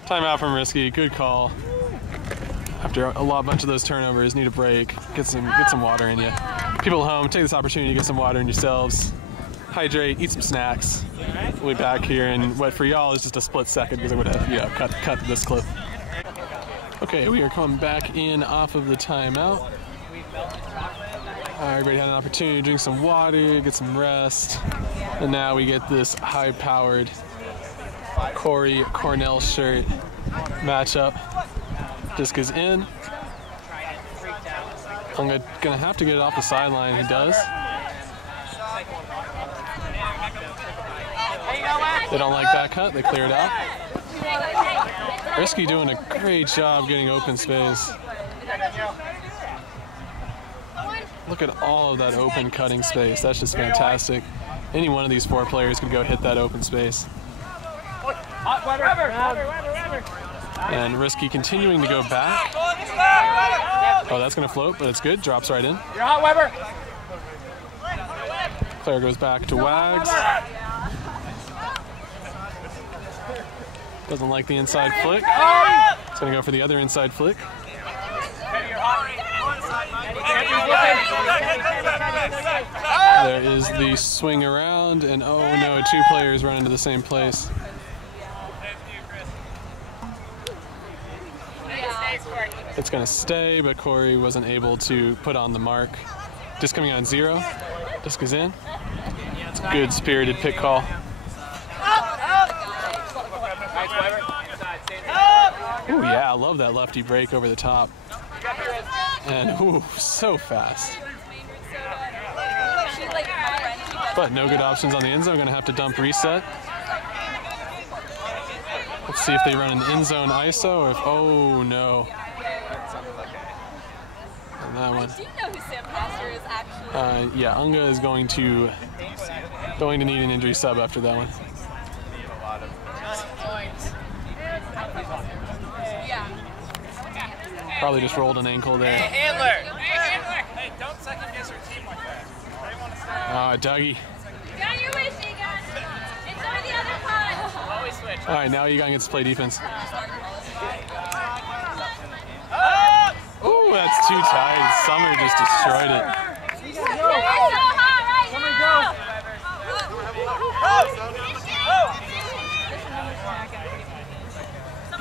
Timeout from Risky. Good call. After a bunch of those turnovers, need a break. Get some water in you. People at home, take this opportunity to get some water in yourselves. Hydrate, eat some snacks. We'll be back here, and what for y'all is just a split second because I would have cut this clip. Okay, we are coming back in off of the timeout. Everybody had an opportunity to drink some water, get some rest, and now we get this high-powered Corey Cornell shirt matchup. Disc is in. I'm gonna have to get it off the sideline. He does. They don't like that cut. They clear it out. Risky doing a great job getting open space. Look at all of that open cutting space. That's just fantastic. Any one of these 4 players could go hit that open space. And Risky continuing to go back. Oh, that's going to float, but it's good. Drops right in. You're hot, Weber. Player goes back to Wags. Doesn't like the inside flick. It's going to go for the other inside flick. There is the swing around, and oh no, 2 players run into the same place. It's going to stay, but Corey wasn't able to put on the mark. Disc coming on 0. Disc is in. It's a good spirited pick call. Ooh, yeah, I love that lefty break over the top. And ooh, so fast. But no good options on the end zone. Going to have to dump reset. Let's see if they run an end zone ISO or if, oh no. And that one. Do you know who Sam Foster is actually? Yeah, Unga is going to need an injury sub after that one. Probably just rolled an ankle there. Handler! Hey, don't second guess your team like that. Dougie. Got your wish, Egon. It's over the other pod. Always switch. All right, now Egon gets to play defense. Ooh, that's too tight. Summer just destroyed it. It's so hot right now.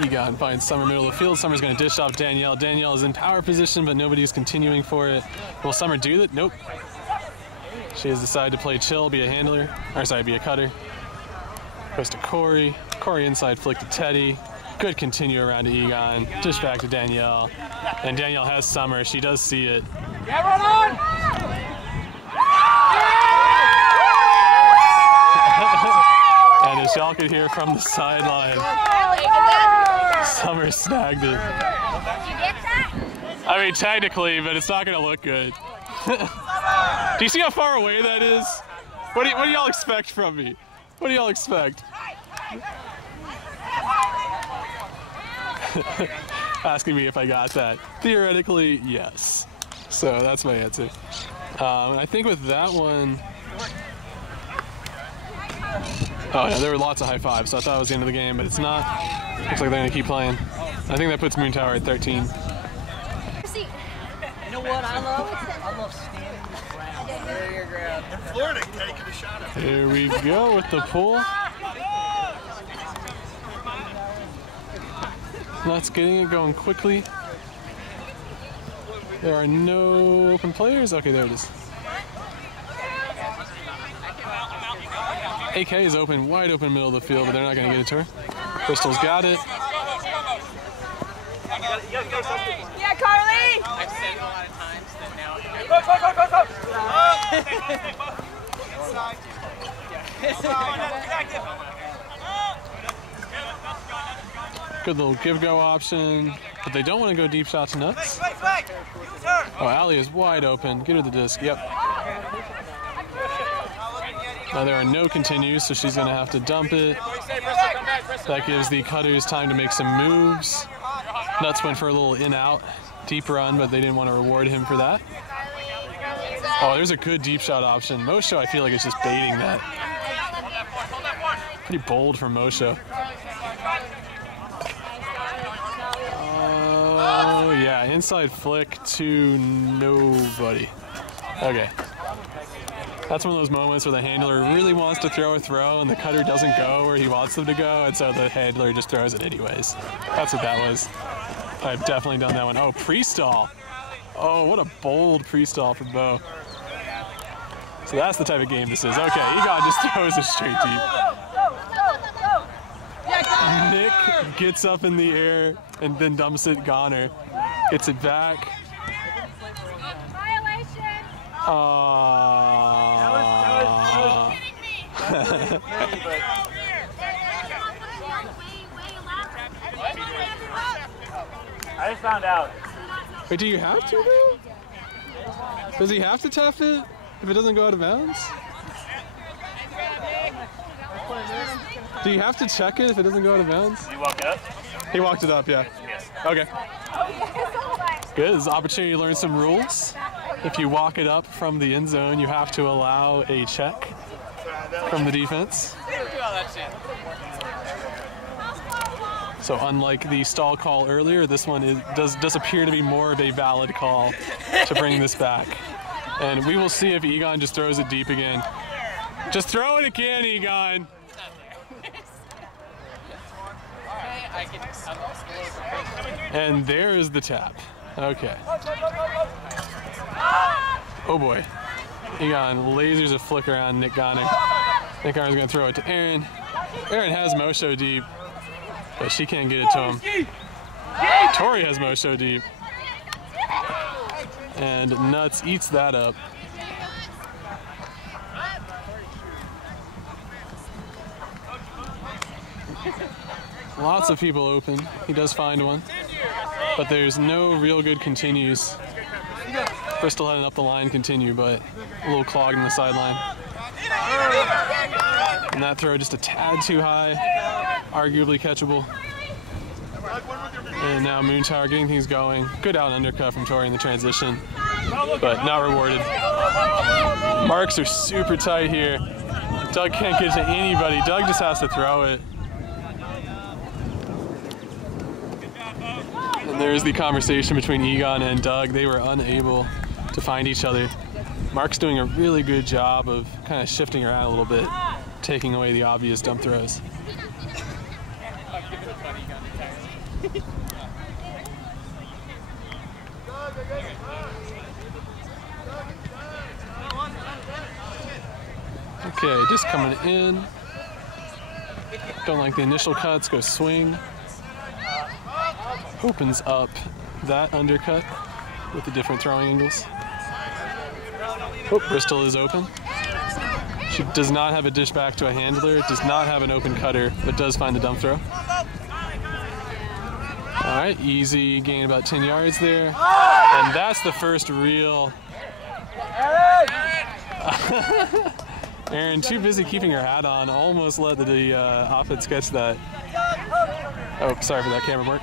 Egon finds Summer middle of the field. Summer's going to dish off Danielle. Danielle is in power position, but nobody's continuing for it. Will Summer do that? Nope. She has decided to play chill, be a handler, or sorry, be a cutter. Goes to Corey. Corey inside flick to Teddy. Good continue around to Egon. Dish back to Danielle. And Danielle has Summer. She does see it. Yeah, run on! And as y'all could hear from the sideline, Summer snagged it. I mean, technically, but it's not going to look good. Do you see how far away that is? What do y'all expect from me? What do y'all expect? Asking me if I got that. Theoretically, yes. So that's my answer. I think with that one... Oh yeah, there were lots of high fives, so I thought it was the end of the game, but it's not. Looks like they're going to keep playing. I think that puts Moontower at 13. You know what I love? I love standing your ground. In Florida, taking a shot at it. Here we go with the pull. That's getting it going quickly. There are no open players. Okay, there it is. AK is open, wide open middle of the field, but they're not going to get it to her. Crystal's got it. Yeah, Carly! I've said it a lot of times that now. Good little give-go option, but they don't want to go deep shots nuts. Oh, Allie is wide open. Get her the disc. Yep. Now there are no continues, so she's going to have to dump it. That gives the cutters time to make some moves. Nuts went for a little in-out, deep run, but they didn't want to reward him for that. Oh, there's a good deep shot option. Mosho, I feel like, is just baiting that. Pretty bold from Mosho. Oh, yeah, inside flick to nobody. Okay. That's one of those moments where the handler really wants to throw a throw and the cutter doesn't go where he wants them to go, and so the handler just throws it anyways. That's what that was. I've definitely done that one. Oh, pre-stall. Oh, what a bold pre-stall from Bo. So that's the type of game this is. Okay, Egon just throws it straight deep. Nick gets up in the air and then dumps it. Goner gets it back. I just found out. Wait, do you have to though? Does he have to tap it if it doesn't go out of bounds? Do you have to check it if it doesn't go out of bounds? Did you walk it up? He walked it up, yeah. Yes. Okay. Good. This is an opportunity to learn some rules. If you walk it up from the end zone, you have to allow a check from the defense. So unlike the stall call earlier, this one does appear to be more of a valid call to bring this back. And we will see if Egon just throws it deep again. Just throw it again, Egon. And there's the tap. Okay. Oh boy. Egon lasers a flick around Nick Gonner. Nick Gonner's gonna throw it to Aaron. Aaron has Mosho deep, but she can't get it to him. Tori has Mosho deep. And Nuts eats that up. Lots of people open. He does find one. But there's no real good continues. Bristol had an up the line continue, but a little clogged in the sideline. And that throw just a tad too high, arguably catchable. And now Moontower getting things going. Good out undercut from Tori in the transition, but not rewarded. Marks are super tight here. Doug can't get to anybody. Doug just has to throw it. And there's the conversation between Egon and Doug. They were unable to find each other. Mark's doing a really good job of kind of shifting around a little bit, taking away the obvious dump throws. Okay, just coming in. Don't like the initial cuts, go swing. Opens up that undercut with the different throwing angles. Oh, Bristol is open. She does not have a dish back to a handler, does not have an open cutter, but does find the dump throw. All right, easy gain about 10 yards there. And that's the first real... Aaron, too busy keeping her hat on, almost let the offense catch that. Oh, sorry for that camera work.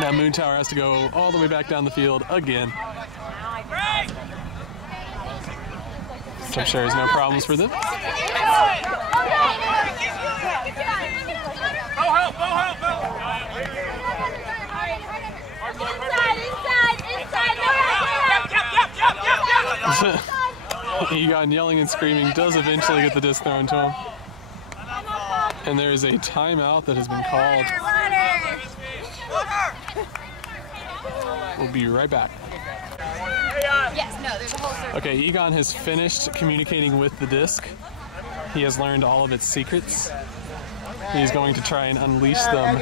Now Moontower has to go all the way back down the field again. Which I'm sure is no problems for them. Egon yelling and screaming does eventually get the disc thrown to him. And there is a timeout that has been called. We'll be right back. Yes, no, there's a whole circle. Okay, Egon has finished communicating with the disc. He has learned all of its secrets. He's going to try and unleash them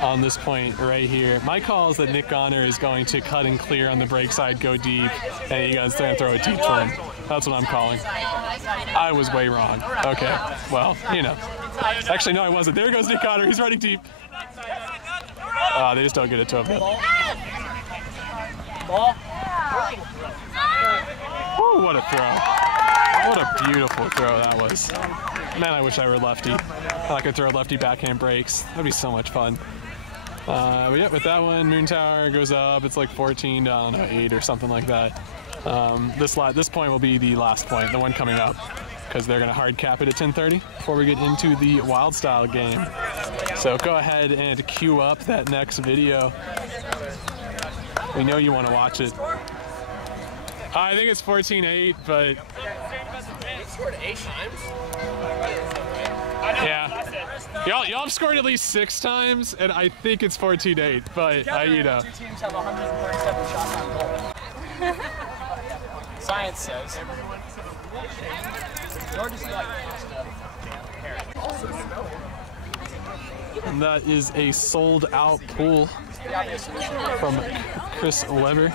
on this point right here. My call is that Nick Gonner is going to cut and clear on the break side, go deep, and Egon's going to throw it deep for him. That's what I'm calling. I was way wrong. Okay, well, you know. Actually, no, I wasn't. There goes Nick Gonner. He's running deep. They just don't get it to him. Ball. Woo, what a throw. What a beautiful throw that was. Man, I wish I were lefty. I could throw lefty backhand breaks. That'd be so much fun. But yeah, with that one, Moontower goes up. It's like 14 to, I don't know, 8 or something like that. This point will be the last point, the one coming up, because they're going to hard cap it at 10:30 before we get into the wild style game. So go ahead and queue up that next video. We know you want to watch it. I think it's 14-8, but They scored 8 times. yeah. Y'all have scored at least 6 times, and I think it's 14-8, but you know. Two teams have 137 shots on goal. Science says. And that is a sold out pool from Chris Weber.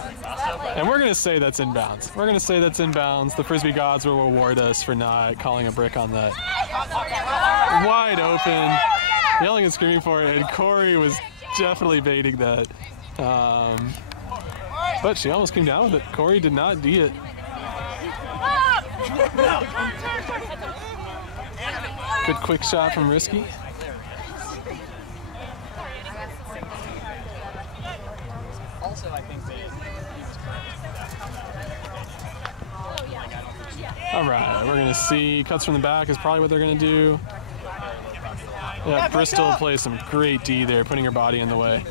And we're going to say that's inbounds. We're going to say that's inbounds. The Frisbee gods will reward us for not calling a brick on that. Wide open, yelling and screaming for it, and Corey was definitely baiting that. But she almost came down with it. Corey did not D it. Good quick shot from Risky. Also, I think All right, we're gonna see cuts from the back is probably what they're gonna do. Yeah, Bristol plays some great D there, putting her body in the way.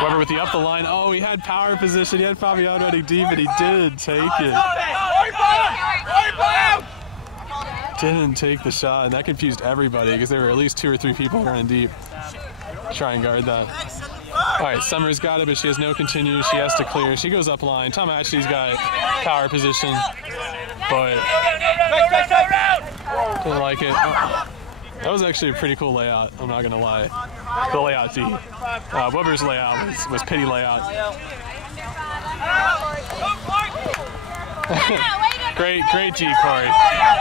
Weber with the up the line. Oh, he had power position. He had Fabian running deep, but he did take it. Didn't take the shot, and that confused everybody because there were at least 2 or 3 people running deep. Try and guard that. All right, Summers got it, but she has no continue. She has to clear. She goes up line. Tom Ashley's got power position, but didn't like it. Oh, that was actually a pretty cool layout. I'm not gonna lie. The layout D. Weber's layout was pity layout. Great G, Corey.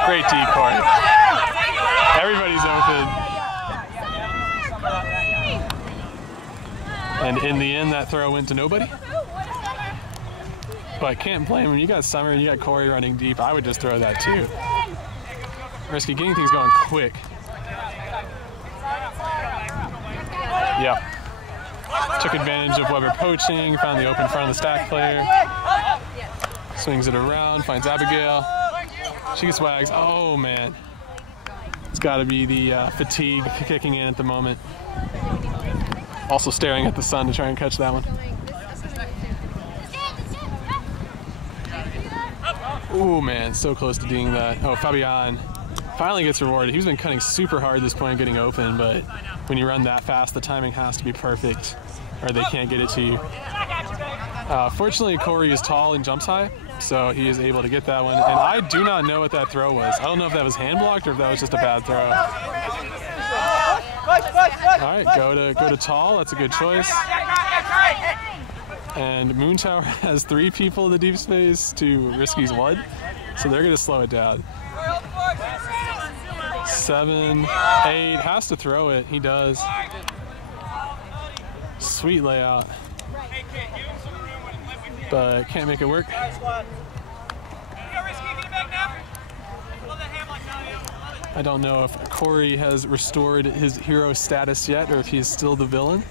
Great D, Corey. Everybody's open. And in the end, that throw went to nobody. But can't blame him. You got Summer and you got Corey running deep. I would just throw that too. Risky, getting things going quick. Yep. Took advantage of Weber poaching, found the open front of the stack player. Swings it around, finds Abigail. She gets wags. Oh man. It's gotta be the fatigue kicking in at the moment. Also staring at the sun to try and catch that one. Ooh man, so close to doing that. Oh, Fabian finally gets rewarded. He's been cutting super hard at this point, getting open, but when you run that fast, the timing has to be perfect or they can't get it to you. Fortunately, Corey is tall and jumps high, so he is able to get that one. And I do not know what that throw was. I don't know if that was hand blocked or if that was just a bad throw. All right, go to tall. That's a good choice. And Moontower has 3 people in the deep space to Risky's 1, so they're going to slow it down. 7, 8, has to throw it. He does. Sweet layout. But can't make it work. I don't know if Corey has restored his hero status yet or if he's still the villain.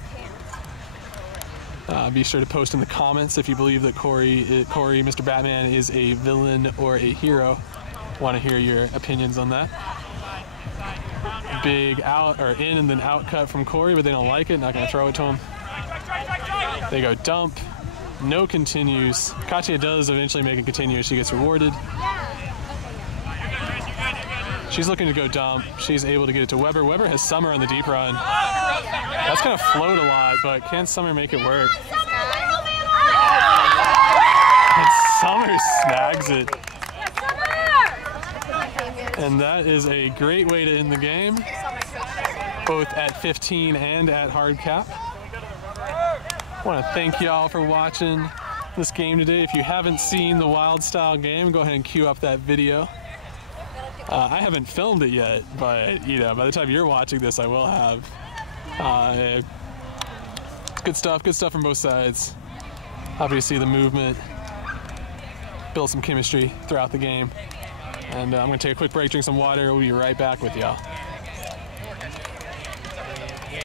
Be sure to post in the comments if you believe that Corey, Mr. Batman, is a villain or a hero. Want to hear your opinions on that. Big out or in and then out cut from Corey, but they don't like it. Not going to throw it to him. They go dump. No continues. Katya does eventually make a continue. She gets rewarded. She's looking to go dump. She's able to get it to Weber. Weber has Summer on the deep run. That's going to float a lot, but can Summer make it work? And Summer snags it. And that is a great way to end the game, both at 15 and at hard cap. I want to thank y'all for watching this game today. If you haven't seen the Wild Style game, go ahead and queue up that video. I haven't filmed it yet, but you know, by the time you're watching this, I will have. Good stuff from both sides. Happy to see the movement, build some chemistry throughout the game. And I'm going to take a quick break, drink some water. We'll be right back with y'all.